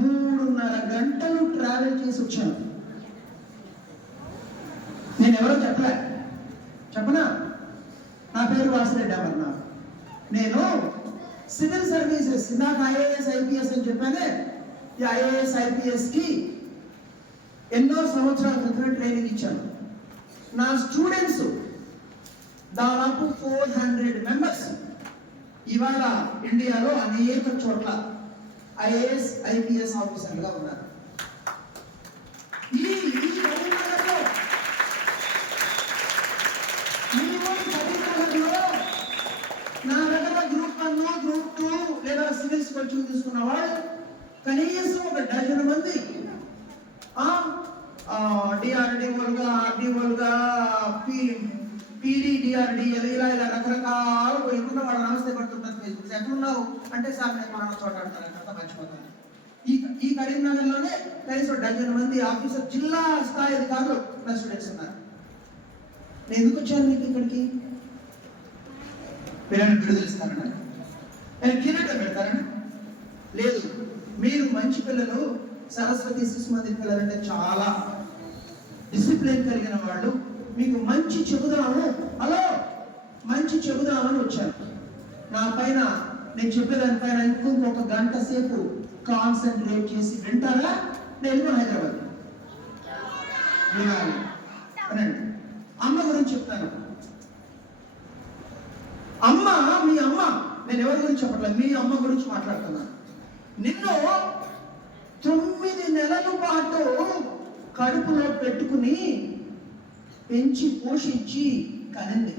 3.5 గంటలు ట్రావెల్ చేసి వచ్చాను. నేను ఎవరో చెప్పనా? నా పేరు వాసిరెడ్డి అమర్నాథ్. నేను సివిల్ సర్వీసెస్, నాకు IAS IPS అని చెప్పానే, ఈ IAS IPS కి ఎన్నో సంవత్సరాల క్రితం ట్రైనింగ్ ఇచ్చాను. నా స్టూడెంట్స్ దాదాపు 400 మెంబర్స్ ఇవాళ ఇండియాలో అనేక చోట్ల ఐఏఎస్ ఐపీఎస్ ఆఫీసర్గా ఉన్నారు. ఈ కరీంనగర్లో నా దగ్గర గ్రూప్ 1 గ్రూప్ 2 లేదా సివిల్స్ కోచింగ్ తీసుకున్న వాళ్ళు కనీసం ఒక డజన్ మంది డిఆర్డీఓలుగా ఆర్డీఓలుగా పీడీడిఆర్డి ఇలా రకరకాలు ఎక్కడ వాళ్ళు నమస్తే పడుతుంటారు ఫేస్బుక్. ఎక్కడున్నావు అంటే సార్ నేను మన చోట అంటారు, మర్చిపోతాను. ఈ కరీంనగర్లోనే కనీసం డజన్ మంది ఆఫీసర్ జిల్లా స్థాయి అధికారులు నా స్టూడెంట్స్ ఉన్నారు. నేను ఎందుకు వచ్చాను మీకు ఇక్కడికి? పిల్లల్ని విడుదల ఇస్తారన్నా, నేను కిరీటం పెడతారన్నా? లేదు. మీరు మంచి పిల్లలు, సరస్వతి శిశు మందిర్ పిల్లలంటే చాలా డిసిప్లిన్ కలిగిన వాళ్ళు. మీకు మంచి చెబుదాము, హలో మంచి చెబుదామని వచ్చాను. నా పైన నేను చెప్పేదానిపైన ఇంకొక గంట సేపు కాన్సన్ట్రేట్ చేసి వింటారా? నేను హైదరాబాద్ వినాలి. అనండి. అమ్మ గురించి చెప్తాను. అమ్మ, మీ అమ్మ, నేను ఎవరి గురించి చెప్పట్లేదు, మీ అమ్మ గురించి మాట్లాడుతున్నాను. నిన్ను 9 నెలల పాటు కడుపులో పెట్టుకుని పెంచి పోషించి కనింది.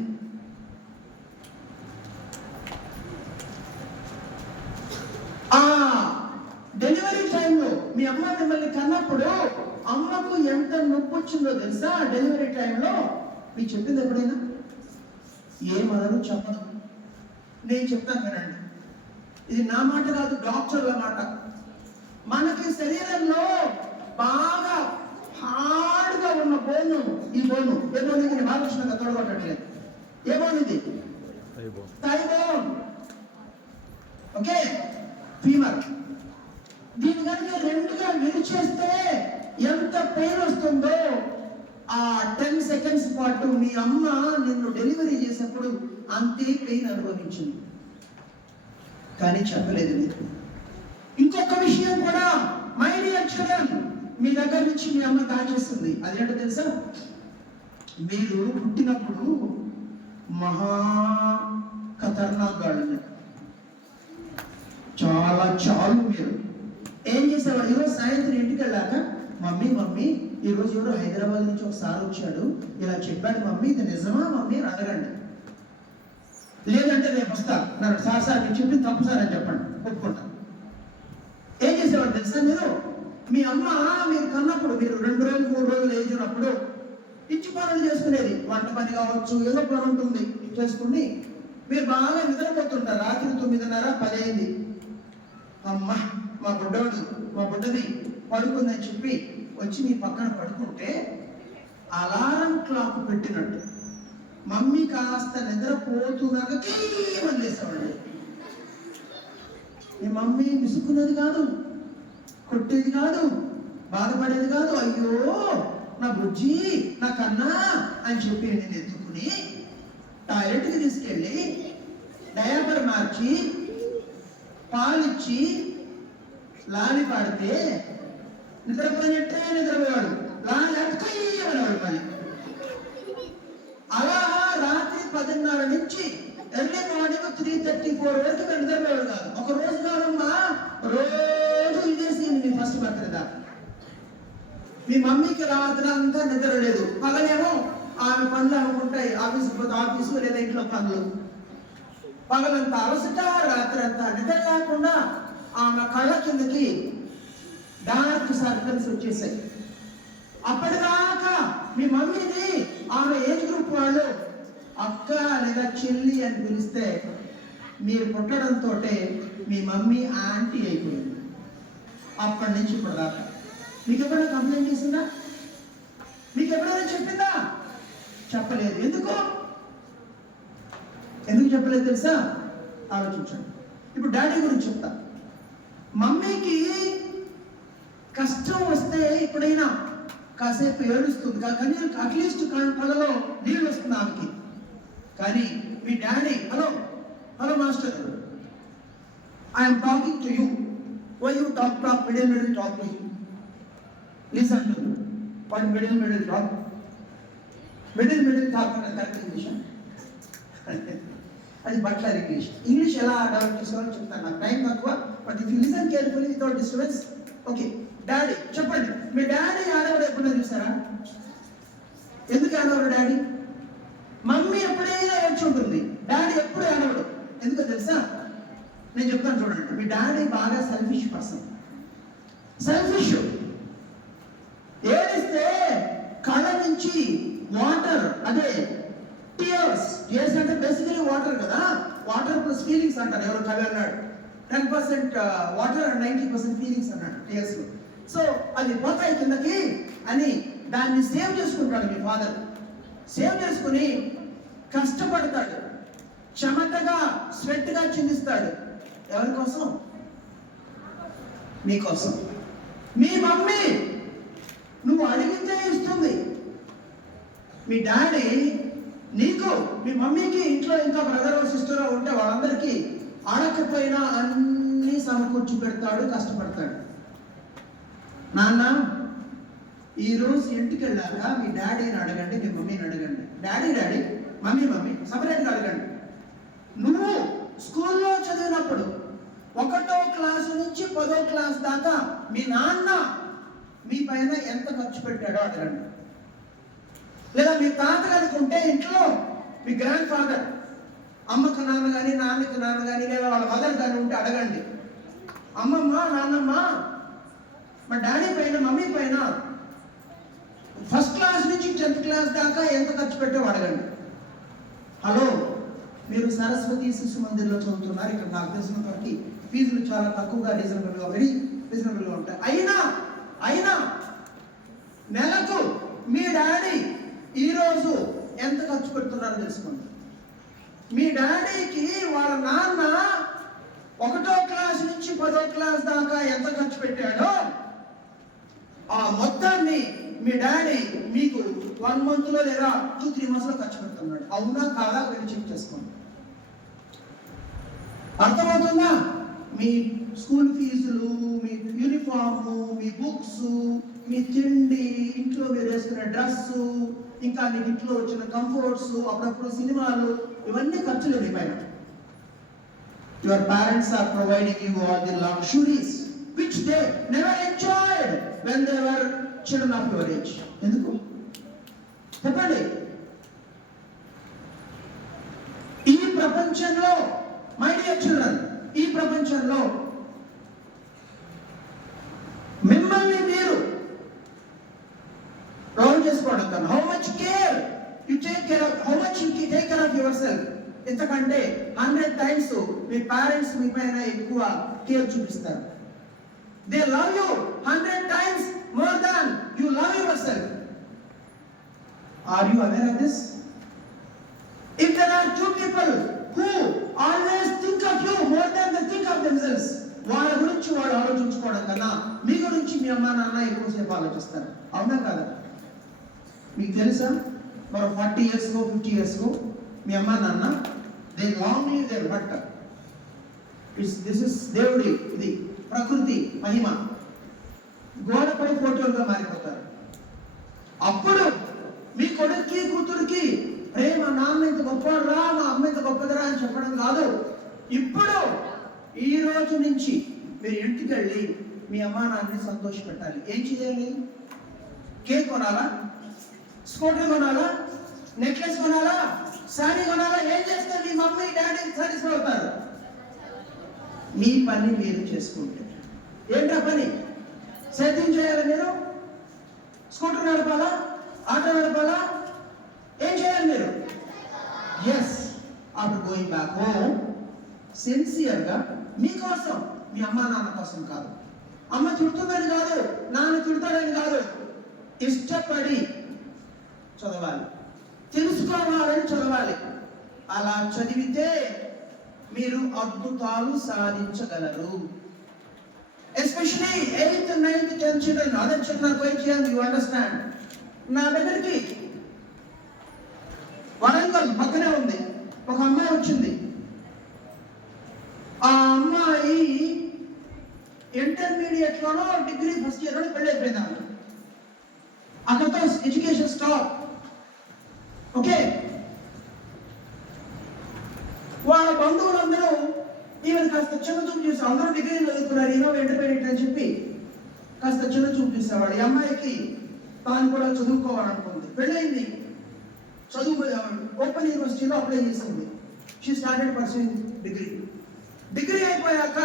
ఆ డెలివరీ టైంలో మీ అమ్మ మిమ్మల్ని కన్నప్పుడు అమ్మకు ఎంత నొప్పి వచ్చిందో తెలుసా? డెలివరీ టైంలో మీకు చెప్పింది ఎప్పుడైనా? ఏమనరు, చెప్పదు. నేను చెప్తాను వినండి. ఇది నా మాట కాదు, డాక్టర్ల మాట. మనకి శరీరంలో బాగా హార్డ్గా ఉన్న బోను, ఈ బోను ఏ బోన్ ఇది? బాలకృష్ణగా తొడగొట్టట్లేదు. ఏ బోన్ ఇది? Thigh bone. Okay, femur. దీని కనుక రెండుగా విరిచేస్తే ఎంత పెయిన్ వస్తుందో ఆ 10 సెకండ్స్ పాటు మీ అమ్మ నిన్ను డెలివరీ చేసినప్పుడు అంతే పెయిన్ అనుభవించింది, కానీ చెప్పలేదు మీరు. ఇంకొక విషయం కూడా, మై డియర్ చిల్డ్రన్, మీ దగ్గర నుంచి మీ అమ్మ దాచేస్తుంది. అదేంటో తెలుసా? మీరు పుట్టినప్పుడు మహా ఖతర్నాక్ గాళ్ళు, చాలా చాలు. మీరు ఏం చేసేవాడు? ఈరోజు సాయంత్రం ఇంటికి వెళ్ళాక, మమ్మీ ఈరోజు ఎవరో హైదరాబాద్ నుంచి ఒకసారి వచ్చాడు, ఇలా చెప్పాడు మమ్మీ, ఇది నిజమా మమ్మీ అని అడగండి. లేదంటే రేపు వస్తా, నన్ను సార్ మీరు చెప్పింది తప్పు సార్ అని చెప్పండి, ఒప్పుకుంటా. ఏం చేసేవాడు తెలుసా? మీ అమ్మ మీరు కన్నప్పుడు, మీరు 2 రోజులు 3 రోజులు ఏజ్ ఉన్నప్పుడు ఇంటి పనులు చేసుకునేది. వంట పని కావచ్చు, ఏదో పని ఉంటుంది చేసుకుని మీరు బాగా నిద్రపోతుంటారు. రాత్రి 9:30 10 అయింది. అమ్మ మా బుడ్డది పడుకుందని చెప్పి వచ్చి మీ పక్కన పడుకుంటే అలారం క్లాక్ పెట్టినట్టు మమ్మీ కాస్త నిద్రపోతున్నాక కీమని లేసేవాడు. మీ మమ్మీ విసుక్కునేది కాదు, కొట్టేది కాదు, బాధపడేది కాదు. అయ్యో నా బుజ్జి, నా కన్నా అని చెప్పి నేను ఎత్తుకుని టాయిలెట్కి తీసుకెళ్ళి డయాపర్ మార్చి పాలిచ్చి లాలి పాడితే నిద్రపోయినట్టే నిద్రపోయాడు, లాలి అట్టుకోవాడు పని. అలా రాత్రి 10:30 నుంచి ఎర్లీ మార్నింగ్ 3:34 వరకు నిద్రపోయాడు కాదు. ఒక రోజు కాదమ్మా, రోజు ఇదే సీన్. మీ ఫస్ట్ బర్త్డే దాకా మీ మమ్మీకి రాత్రి అంతా నిద్ర లేదు. పగలేమో ఆమె పనులు అనుకుంటాయి, ఆఫీసు లేదా ఇంట్లో పనులు. పగలంతా అలసట, రాత్రి అంతా నిద్ర లేకుండా ఆమె కళ్ళ కిందకి డార్క్ సర్కిల్స్ వచ్చేసాయి. అప్పటిదాకా మీ మమ్మీని ఆమె ఏజ్ గ్రూప్ వాళ్ళు అక్క లేదా చెల్లి అని పిలిస్తే, మీరు పుట్టడంతో మీ మమ్మీ ఆంటీ అయిపోయింది. అప్పటి నుంచి ఇప్పటిదాకా మీకు ఎప్పుడైనా కంప్లైంట్ చేసిందా? మీకు ఎప్పుడైనా చెప్పిందా? చెప్పలేదు. ఎందుకు చెప్పలేదు తెలుసా? ఆలోచించండి. ఇప్పుడు డాడీ గురించి చెప్తా. మమ్మీకి కష్టం వస్తే ఎప్పుడైనా కాసేపు ఏడుస్తుంది, కానీ అట్లీస్ట్ కళ్ళలో నీళ్ళు వస్తుంది ఆమెకి. కానీ మీ daddy, hello master, I'm talking to you, why you talk middle talk to you, listen to what middle talk, middle talk అనే కరెక్ట్ ఇంగ్లీష్, అది బట్లర్ ఇంగ్లీష్. ఇంగ్లీష్ ఎలా డెవలప్ చేసుకోవాలో చెప్తాను. నాకు టైం తక్కువ, but if you listen carefully without disturbance. Okay, daddy చెప్పండి, మీ daddy ఆడవాడు ఎప్పుడైనా చూసారా? ఎందుకు ఆడవాడు డాడీ? మమ్మీ ఎప్పుడైనా ఏడ్చుంటుంది, డాడీ ఎప్పుడు ఆడవాడు. ఎందుకో తెలుసా? నేను చెప్తాను చూడండి. మీ డాడీ బాగా సెల్ఫిష్ పర్సన్. సెల్ఫిష్. ఏడిస్తే కళ్ళ నుంచి వాటర్, అదే టీయర్స్. టీయర్స్ అంటే బేసికలీ వాటర్ కదా, వాటర్ ప్లస్ ఫీలింగ్స్ అంటారు. ఎవరు కవి అన్నాడు, 10% వాటర్ అండ్ 90% ఫీలింగ్స్ అన్నాడు టీయర్స్ లో. సో అది పోతాయి కిందకి అని దాన్ని సేవ్ చేసుకుంటాడు మీ ఫాదర్. సేవ్ చేసుకుని కష్టపడతాడు, చెమటగా స్వెట్గా చిందిస్తాడు. ఎవరి కోసం? మీకోసం. మీ మమ్మీ నువ్వు అడిగితే ఇస్తుంది. మీ డాడీ నీకు, మీ మమ్మీకి ఇంట్లో ఇంకా బ్రదర్ సిస్టర్ ఉంటే వాళ్ళందరికీ అడగకపోయినా అన్ని సమకూర్చి పెడతాడు, కష్టపడతాడు. నాన్న ఈరోజు ఇంటికి వెళ్ళాక మీ డాడీని అడగండి, మీ మమ్మీని అడగండి. డాడీ డాడీ, మమ్మీ మమ్మీ సపరేట్గా అడగండి. నువ్వు స్కూల్లో చదివినప్పుడు 1వ క్లాసు నుంచి 10వ క్లాస్ దాకా మీ నాన్న మీ పైన ఎంత ఖర్చు పెట్టాడో అడగండి. లేదా మీ తాత కనుకుంటే ఇంట్లో మీ గ్రాండ్ ఫాదర్, అమ్మకు నాన్న కానీ నాన్నకి నాన్న కానీ లేదా వాళ్ళ మదర్ కానీ ఉంటే అడగండి. అమ్మమ్మ నాన్నమ్మ మా డాడీ పైన మమ్మీ పైన 1st క్లాస్ నుంచి 10th క్లాస్ దాకా ఎంత ఖర్చు పెట్టావో అడగండి. హలో, మీరు సరస్వతి శిశు మందిర్లో చదువుతున్నారు. ఇక్కడ నాకు తెలిసిన వరకు ఫీజులు చాలా తక్కువగా, రీజనబుల్గా, వెరీ రీజనబుల్గా ఉంటాయి. అయినా నెలకు మీ డాడీ ఈరోజు ఎంత ఖర్చు పెడుతున్నారో తెలుసుకోండి. మీ డాడీకి వాళ్ళ నాన్న 1వ క్లాస్ నుంచి 10వ క్లాస్ దాకా ఎంత ఖర్చు పెట్టాడో ఆ మొత్తాన్ని మీ డాడీ మీకు 1 మంత్లో లేదా 2-3 మంత్స్లో ఖర్చు పెడుతున్నాడు. అవునా కాదా వెళ్ళి చెక్ చేసుకోండి. అర్థమవుతుందా? మీ స్కూల్ ఫీజులు, మీ యూనిఫాము, మీ బుక్స్, మీ తిండి, ఇంట్లో మీరు వేసుకునే డ్రెస్సు, ఇంకా మీకు ఇంట్లో వచ్చిన కంఫర్ట్స్, అప్పుడప్పుడు సినిమాలు, ఇవన్నీ ఖర్చులు మీ పైన. Your parents are providing you all the luxuries which they never enjoyed when they were children of your age. ఎందుకు చెప్పండి? ఈ ప్రపంచంలో, మై డియర్ చిల్డ్రన్, ఈ ప్రపంచంలో మిమ్మల్ని మీరు రోల్ చేసుకోవడం కన్నా how much care you take care of, how much you take care of your self, ఇంతకంటే 100 times మీ పేరెంట్స్ మీ పైన ఎక్కువ కేర్ చూపిస్తారు. They love you 100 times more than you love yourself. Are you aware of this? If there are 2 people who always think of you more than they think of themselves, వాళ్ళ గురించి వాళ్ళు ఆలోచించుకోవడం కన్నా మీ గురించి మీ అమ్మ నాన్న ఎక్కువసేపు ఆలోచిస్తారు. అవునా కదా? మీకు తెలుసా, మరి 40 years ago 50 years ago మీ అమ్మ నాన్న they long live there, but this is దేవుడి, ఇది ప్రకృతి మహిమ, గోడపై ఫోటోలుగా మారిపోతారు. అప్పుడు మీ కొడుక్కి కూతురికి ప్రేమ, నాన్న ఇంత గొప్పరా, మా అమ్మ ఇంత గొప్పదిరా అని చెప్పడం కాదు. ఇప్పుడు ఈ రోజు నుంచి మీరు ఇంటికి వెళ్ళి మీ అమ్మా నాన్నని సంతోష పెట్టాలి. ఏం చేయాలి? కేక్ కొనాలా? స్కూటర్ కొనాలా? నెక్లెస్ కొనాలా? శారీ కొనాలా? ఏం చేస్తే మీ మమ్మీ డాడీ సాటిస్ఫై అవుతారు? మీ పని మీరు చేసుకుంటే. ఏంటా పని? సేద్యం చేయాలి మీరు? స్కూటర్ నడపాలా? ఆటో నడపాలా? ఏం చేయాలి మీరు? Yes, after going back home సిన్సియర్గా మీకోసం, మీ అమ్మా నాన్న కోసం కాదు, అమ్మ తిడుతుందని కాదు, నాన్న తిడతాడని కాదు, ఇష్టపడి చదవాలి, తెలుసుకోవాలని చదవాలి. అలా చదివితే మీరు అద్భుతాలు సాధించగలరు. Especially 8th, 9th, 10th children, other children are quite young, you understand. నా దగ్గరికి వరంగల్ పక్కనే ఉంది ఒక అమ్మాయి వచ్చింది. ఆ అమ్మాయి ఇంటర్మీడియట్ లోనో డిగ్రీ ఫస్ట్ ఇయర్ లోనో పెళ్ళి అయిపోయింది. అక్కడితో ఎడ్యుకేషన్ స్టాప్. ఓకే, వాళ్ళ బంధువులందరూ ఈవెన్ కాస్త చిన్న చూపు చూసి అందరూ డిగ్రీ చదువుతున్నారు, ఈయన ఇంటర్మీడియట్ అని చెప్పి కాస్త చిన్న చూపిస్తావాడు. ఈ అమ్మాయికి తాను కూడా చదువుకోవాలనుకుంది, పెళ్ళైంది, చదువుకోవాడు, ఓపెన్ యూనివర్సిటీలో అప్లై చేసింది. షీ స్టార్టెడ్ పర్సూయింగ్ డిగ్రీ అయిపోయాక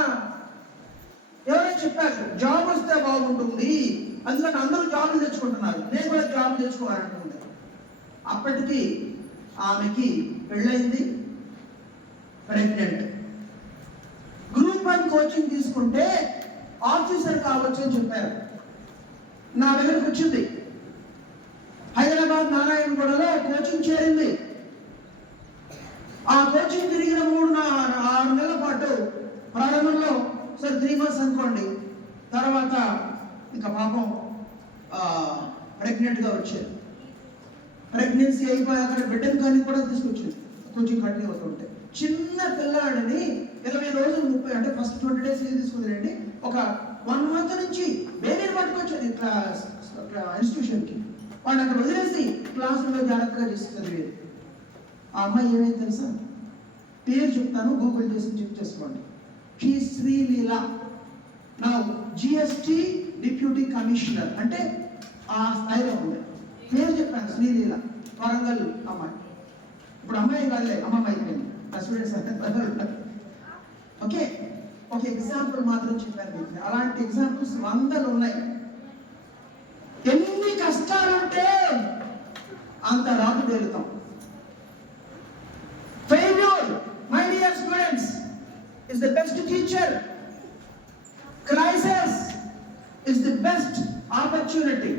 ఎవరో చెప్పారు జాబ్ వస్తే బాగుంటుంది, అందుకని అందరూ జాబులు తెచ్చుకుంటున్నారు, నేను కూడా జాబ్ తెచ్చుకోవాలనుకుంది. అప్పటికి ఆమెకి పెళ్ళైంది, ప్రెగ్నెంట్. గ్రూప్ 1 కోచింగ్ తీసుకుంటే ఆఫీసర్ కావచ్చు అని చెప్పారు. నా దగ్గరకు వచ్చింది, హైదరాబాద్ నారాయణగూడలో కోచింగ్ చేరింది. ఆ కోచింగ్ తిరిగిన 3-6 నెలల పాటు ప్రారంభంలో సరే 3 months అనుకోండి, తర్వాత ఇంకా పాపం ప్రెగ్నెంట్గా వచ్చారు. ప్రెగ్నెన్సీ అయిపోయాక బిడ్డను కానీ కూడా తీసుకొచ్చింది, కొంచెం కంటిన్యూ అవుతుంటే. చిన్న పిల్లాడిని 20 రోజులు 30 అంటే ఫస్ట్ 20 days తీసుకుందండి. ఒక 1 month నుంచి బేబీని పట్టుకొచ్చేది ఇన్స్టిట్యూషన్కి. వాళ్ళు అక్కడ వదిలేసి క్లాసులో జాగ్రత్తగా చేసి చదివేది. ఆ అమ్మాయి ఏమైంది తెలుసా? పేరు చెప్తాను, గూగుల్ చేసి చెక్ చేసుకోండి. షీ శ్రీలీల. నా జిఎస్టి డిప్యూటీ కమిషనర్ అంటే ఆ స్థాయిలో ఉంది. పేరు చెప్పాను, శ్రీలీల, వరంగల్ అమ్మాయి. ఇప్పుడు అమ్మాయి కాదులే, అమ్మమ్మ అయిపోయింది. నా స్టూడెంట్స్ ఓకే, ఒక ఎగ్జాంపుల్ మాత్రం చెప్పాను మీకు. అలాంటి ఎగ్జాంపుల్స్ 100 ఉన్నాయి. ఎన్ని కష్టాలుంటే అంత రాకు తేలుతాం. Failure, my dear students, is the best teacher. Crisis is the best opportunity.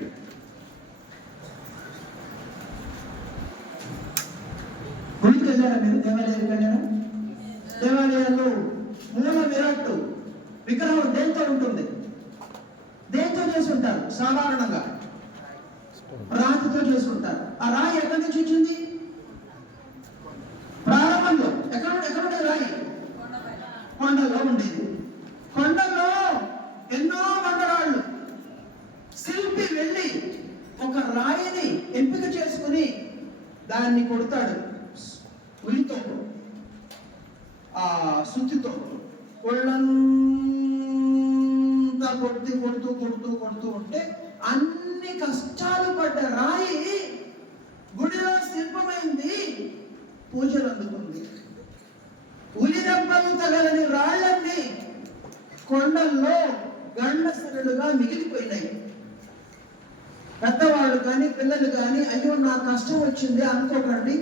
గుడికి వెళ్ళారా మీరు? దేవాలయానికి వెళ్ళారా? దేవాలయాల్లో మూల విరాట్టు విగ్రహం దేంతో ఉంటుంది? దేంతో చేసి ఉంటారు? సాధారణంగా రాతితో చేసి ఉంటారు. ఆ రాయి ఎక్కడి నుంచి వచ్చింది? ప్రారంభంలో ఎక్కడ రాయి? కొండల్లో ఉండేది. కొండల్లో ఎన్నో బండరాళ్ళు. శిల్పి వెళ్ళి ఒక రాయిని ఎంపిక చేసుకుని దాన్ని కొడతాడు ఉలితో, ఆ సుత్తితో. కొళ్ళంతా కొడుతూ ఉంటే అన్ని కష్టాలు పడ్డ రాయి గుడిలో శిల్పమైంది, పూజలు అందుకుంది. ఉలిదెబ్బలు తగలని రాళ్ళన్నీ కొండల్లో గండసరులుగా మిగిలిపోయినాయి. పెద్దవాళ్ళు కానీ పిల్లలు కానీ అయ్యో నా కష్టం వచ్చింది అనుకోకండి.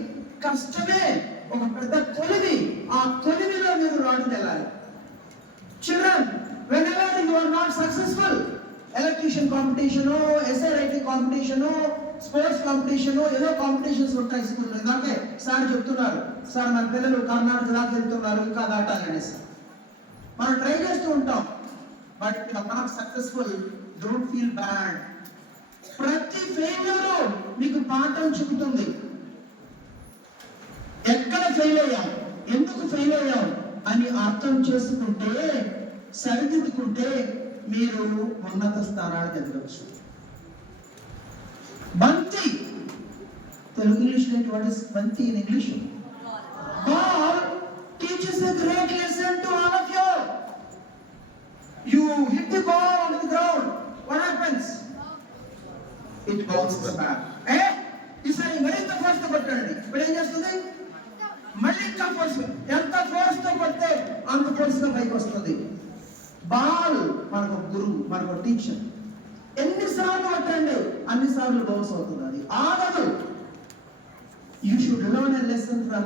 కష్టమే ఒక పెద్ద కొలిమి, ఆ కొలిమిలో మీరు రాడు తెలాలి. Children, whenever you are not successful, elocution competition, essay writing competition, sports competition, ఏదో కాంపిటీషన్స్ ఉంటాయి స్కూల్లో. ఎందుకంటే సార్ చెప్తున్నారు, సార్ మన పిల్లలు కర్ణాటక దాకా వెళ్తున్నారు, ఇంకా దాటాలనేసి మనం ట్రై చేస్తూ ఉంటాం. బట్ మనకు సక్సెస్ఫుల్, డోంట్ ఫీల్ బ్యాడ్. ప్రతి ఫెయిల్యూర్ మీకు పాఠం చెబుతుంది. ఎక్కడ ఫెయిల్ అయ్యాం, ఎందుకు ఫెయిల్ అయ్యాం అని అర్థం చేసుకుంటే, సరిదిద్దుకుంటే మీరు ఉన్నత స్థానాలకు ఎదగవచ్చు. బంతి, తెలుగు ఇంగ్లీష్ వాట్ ఇస్ బంతి in English? Ball teaches a great lesson to all of you. You hit the ball on the ground, what happens? It bounces back. ఈసారి మరింత ఫోర్స్ తో కొట్టండి, ఇప్పుడు ఏం చేస్తుంది? మళ్ళీ ఇంకా ఫోర్స్, ఎంత ఫోర్స్ తో కొడితే అంత ఫోర్స్ తో పైకి వస్తుంది. బాల్ మనకు గురువు, మనకు టీచర్. ఎన్నిసార్లు కొట్టండి అన్నిసార్లు బౌన్స్ అవుతుంది, అది ఆగదు. You should learn a lesson from,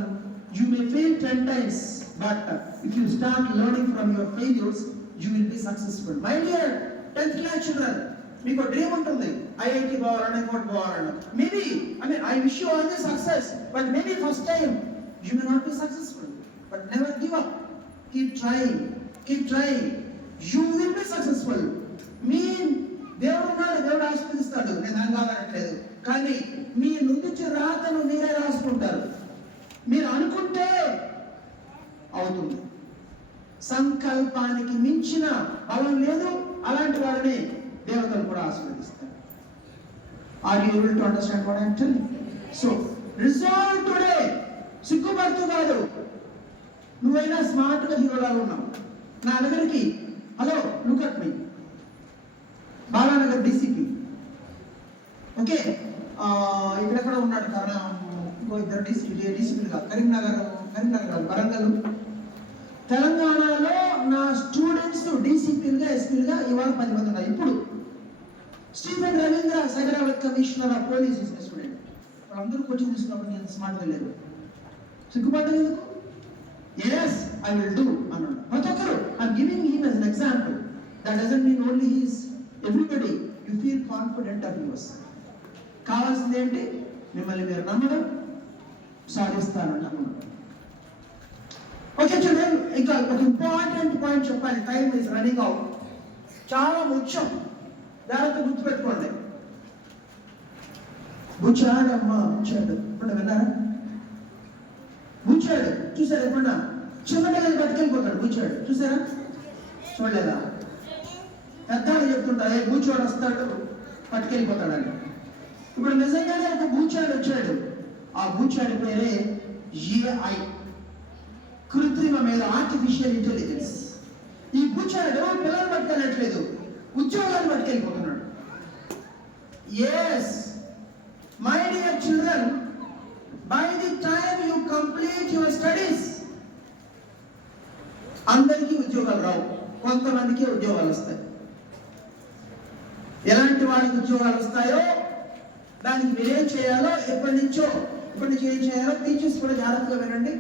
you may fail 10 times, but if you start learning from your failures, you will be successful. My dear 10th class children, మీకు డ్రీమ్ ఉంటుంది, ఐఐటి పోవాలని, court పోవాలని. Maybe I wish you all the success, but maybe first time you may not be successful, but never give up. Keep trying, you will be successful. దేవుడు ఉన్నాడు, దేవుడు ఆశీర్వదిస్తాడు, నేను దాని కాదనట్లేదు. కానీ మీ నుంచి రాతను మీరే రాసుకుంటారు. మీరు అనుకుంటే అవుతుంది. సంకల్పానికి మించిన బలం లేదు, అలాంటి వారిని దేవతలు కూడా ఆశీర్వదిస్తారు. Are you able to understand what I am telling? So resolve today. సిగ్గుపడుతూ కాదు, నువ్వైనా స్మార్ట్గా హీరోలాగా ఉన్నావు, నా దగ్గరికి, hello look at me, Balanagar DCP, okay, ఇక్కడెక్కడ ఉన్నాడు కదా, ఇంకో ఇద్దరు డీసీపీలుగా కరీంనగర్ వరంగల్, తెలంగాణలో నా స్టూడెంట్స్ డీసీపీలుగా ఎస్పీలుగా ఇవాళ 10 మంది ఉన్నారు. ఇప్పుడు Stephen Ravindra Cyberabad commissioner of police student, వాళ్ళందరూ కోచింగ్ తీసుకున్నప్పుడు నేను స్మార్ట్గా లేదు, సిగ్గుపడ్డం ఎందుకు? ఎస్ ఐ విల్ డూ అన్నాడు. ప్రతి ఒక్కరు I'm giving him as an example. That doesn't mean only he's everybody. You feel confident of yours. కావాల్సింది ఏంటి? మిమ్మల్ని మీరు నమ్మడం, సాధిస్తానని నమ్మడం. ఓకే చూడండి, ఇంకా ఒక ఇంపార్టెంట్ పాయింట్ చెప్పాలి, టైం ఈస్ రన్నింగ్ అవుట్. చాలా ముఖ్యం, జాగ్రత్త గుర్తుపెట్టుకోండి. బుచ్చాడు అమ్మ బుచ్చాడు, ఇప్పుడు విన్నారా? బుచ్చాడు చూసారా? ఎప్పుడన్నా చిన్నపిల్లలు పట్టుకెళ్ళిపోతాడు బుచ్చాడు, చూసారా? చూడలేదా? పెద్దవాళ్ళు చెప్తుంటారు, ఏ బూచోడు వస్తాడు పట్టుకెళ్ళిపోతాడని. ఇప్పుడు నిజంగానే ఒక బూచాడు వచ్చాడు. ఆ బూచాడి పేరే ఏఐ, కృత్రిమ మీద, ఆర్టిఫిషియల్ ఇంటెలిజెన్స్. ఈ బూచాడు పిల్లలు పట్టుకెళ్ళట్లేదు, ఉద్యోగాలు పట్టుకెళ్ళిపోతున్నాడు. Yes my dear children, by the time you complete your studies, అందరికీ ఉద్యోగాలు రావు, కొంతమందికి ఉద్యోగాలు వస్తాయి. ఎలాంటి వాడికి ఉద్యోగాలు వస్తాయో దానికి మీరేం చేయాలో, ఇప్పటి నుంచి ఏం చేయాలో టీచర్స్ కూడా జాగ్రత్తగా వినండి.